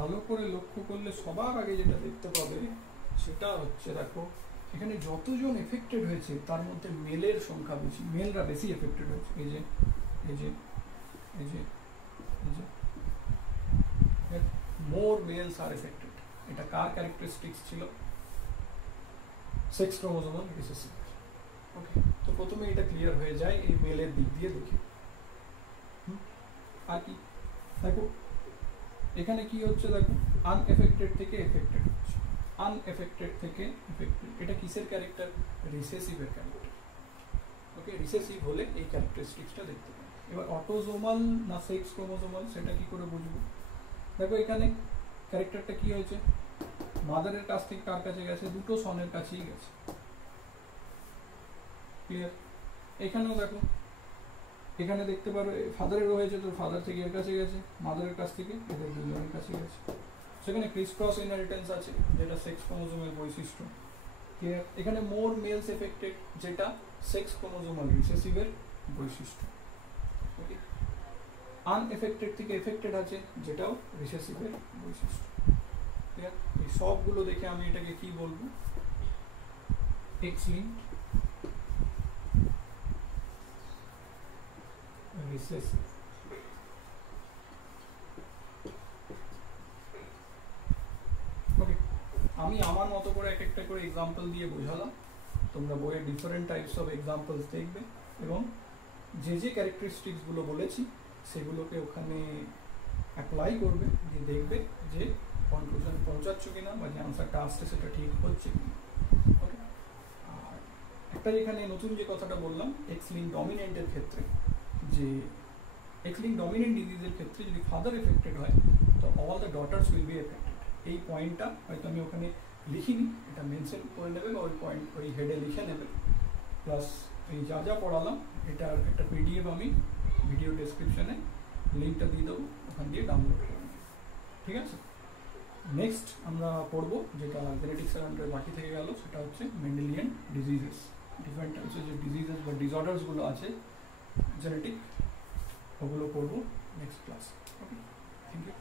ভালো করে লক্ষ্য করলে সবার আগে যেটা দেখতে পাবে সেটা হচ্ছে, দেখো এখানে যতজন এফেক্টেড হয়েছে তার মধ্যে মেলের সংখ্যা বেশি, মেলরা বেশি এফেক্টেড হয়েছে। এই যে এই যে এই যে এই যে মোর মেলস আর এফেক্টেড। এটা কার ক্যারেক্টারিস্টিক্স ছিল? Sex chromosomal recessive. ওকে, তো প্রথমে এটা ক্লিয়ার হয়ে যায় এই মেলের দিক দিয়ে দেখে। আর কি দেখো এখানে কি হচ্ছে, দেখো আনএফেক্টেড থেকে এফেক্টেড হচ্ছে, আনএফেক্টেড থেকে এফেক্টেড। এটা কিসের ক্যারেক্টার? রিসেসিভের ক্যারেক্টার। ওকে, রিসেসিভ হলে এই ক্যারেক্টারিস্টিক্সটা দেখতে পাবে। এবার অটোজোমাল না সেক্স ক্রোমোসোমাল সেটা কি করে বুঝবো? দেখো এখানে ক্যারেক্টারটা কি হয়েছে, মাদারের কাছ থেকে কার কাছে গেছে? দুটো সনের কাছেই গেছে। ক্লিয়ার? এখানেও দেখো এখানে দেখতে পারো ফাদারেরও হয়েছে, তো ফাদার থেকে এর কাছে গেছে, মাদারের কাছ থেকে এদের দুজনের কাছে গেছে। সেখানে ক্রিস ক্রস ইনহেরিটেন্স আছে যেটা সেক্স ক্রোমোসোমের বৈশিষ্ট্য। ক্লিয়ার? এখানে মোর মেলস এফেক্টেড যেটা সেক্স ক্রোমোসোমাল রিসেসিভের বৈশিষ্ট্য। ওকে, আনএফেক্টেড থেকে এফেক্টেড আছে যেটাও রিসেসিভের বৈশিষ্ট্য। ক্লিয়ার? এই সবগুলো দেখে আমি এটাকে কি বলবো? X linked recessive. ওকে, আমি আমার মতো করে এক একটা করে এক্সাম্পল দিয়ে বোঝালাম। তোমরা বইয়ে ডিফারেন্ট টাইপস অফ এক্সাম্পলস দেখবে এবং যে যে ক্যারেক্টারিস্টিক্সগুলো বলেছি সেগুলোকে ওখানে অ্যাপ্লাই করবে, দিয়ে দেখবে যে কনক্লুশনে পৌঁছাচ্ছ কিনা বা যে আনসারটা আসছে সেটা ঠিক হচ্ছে কিনা। ওকে, আর একটা এখানে নতুন যে কথাটা বললাম এক্স লিঙ্ক ডমিনেন্টের ক্ষেত্রে, যে এক্স লিঙ্ক ডমিনেন্ট ডিজিজের ক্ষেত্রে যদি ফাদার এফেক্টেড হয় তো all the daughters will be affected. এই পয়েন্টটা হয়তো আমি ওখানে লিখিনি, এটা মেনশন করে নেবে বা ওই পয়েন্ট ওই হেডে লিখে নেবে। প্লাস এই যা যা পড়ালাম এটার একটা পিডিএফ আমি ভিডিও ডেসক্রিপশনে লিঙ্কটা দিয়ে দেবো, ওখান দিয়ে ডাউনলোড করে নেবে। ঠিক আছে, নেক্সট আমরা পড়বো যেটা জেনেটিক্সের আন্ডারে বাকি থেকে গেল, সেটা হচ্ছে মেন্ডেলিয়ান ডিজিজেস। ডিফারেন্ট টাইপসের যে ডিজিজেস বা ডিসঅর্ডার্সগুলো আছে জেনেটিক, ওগুলো পড়বো next class. Okay, thank you.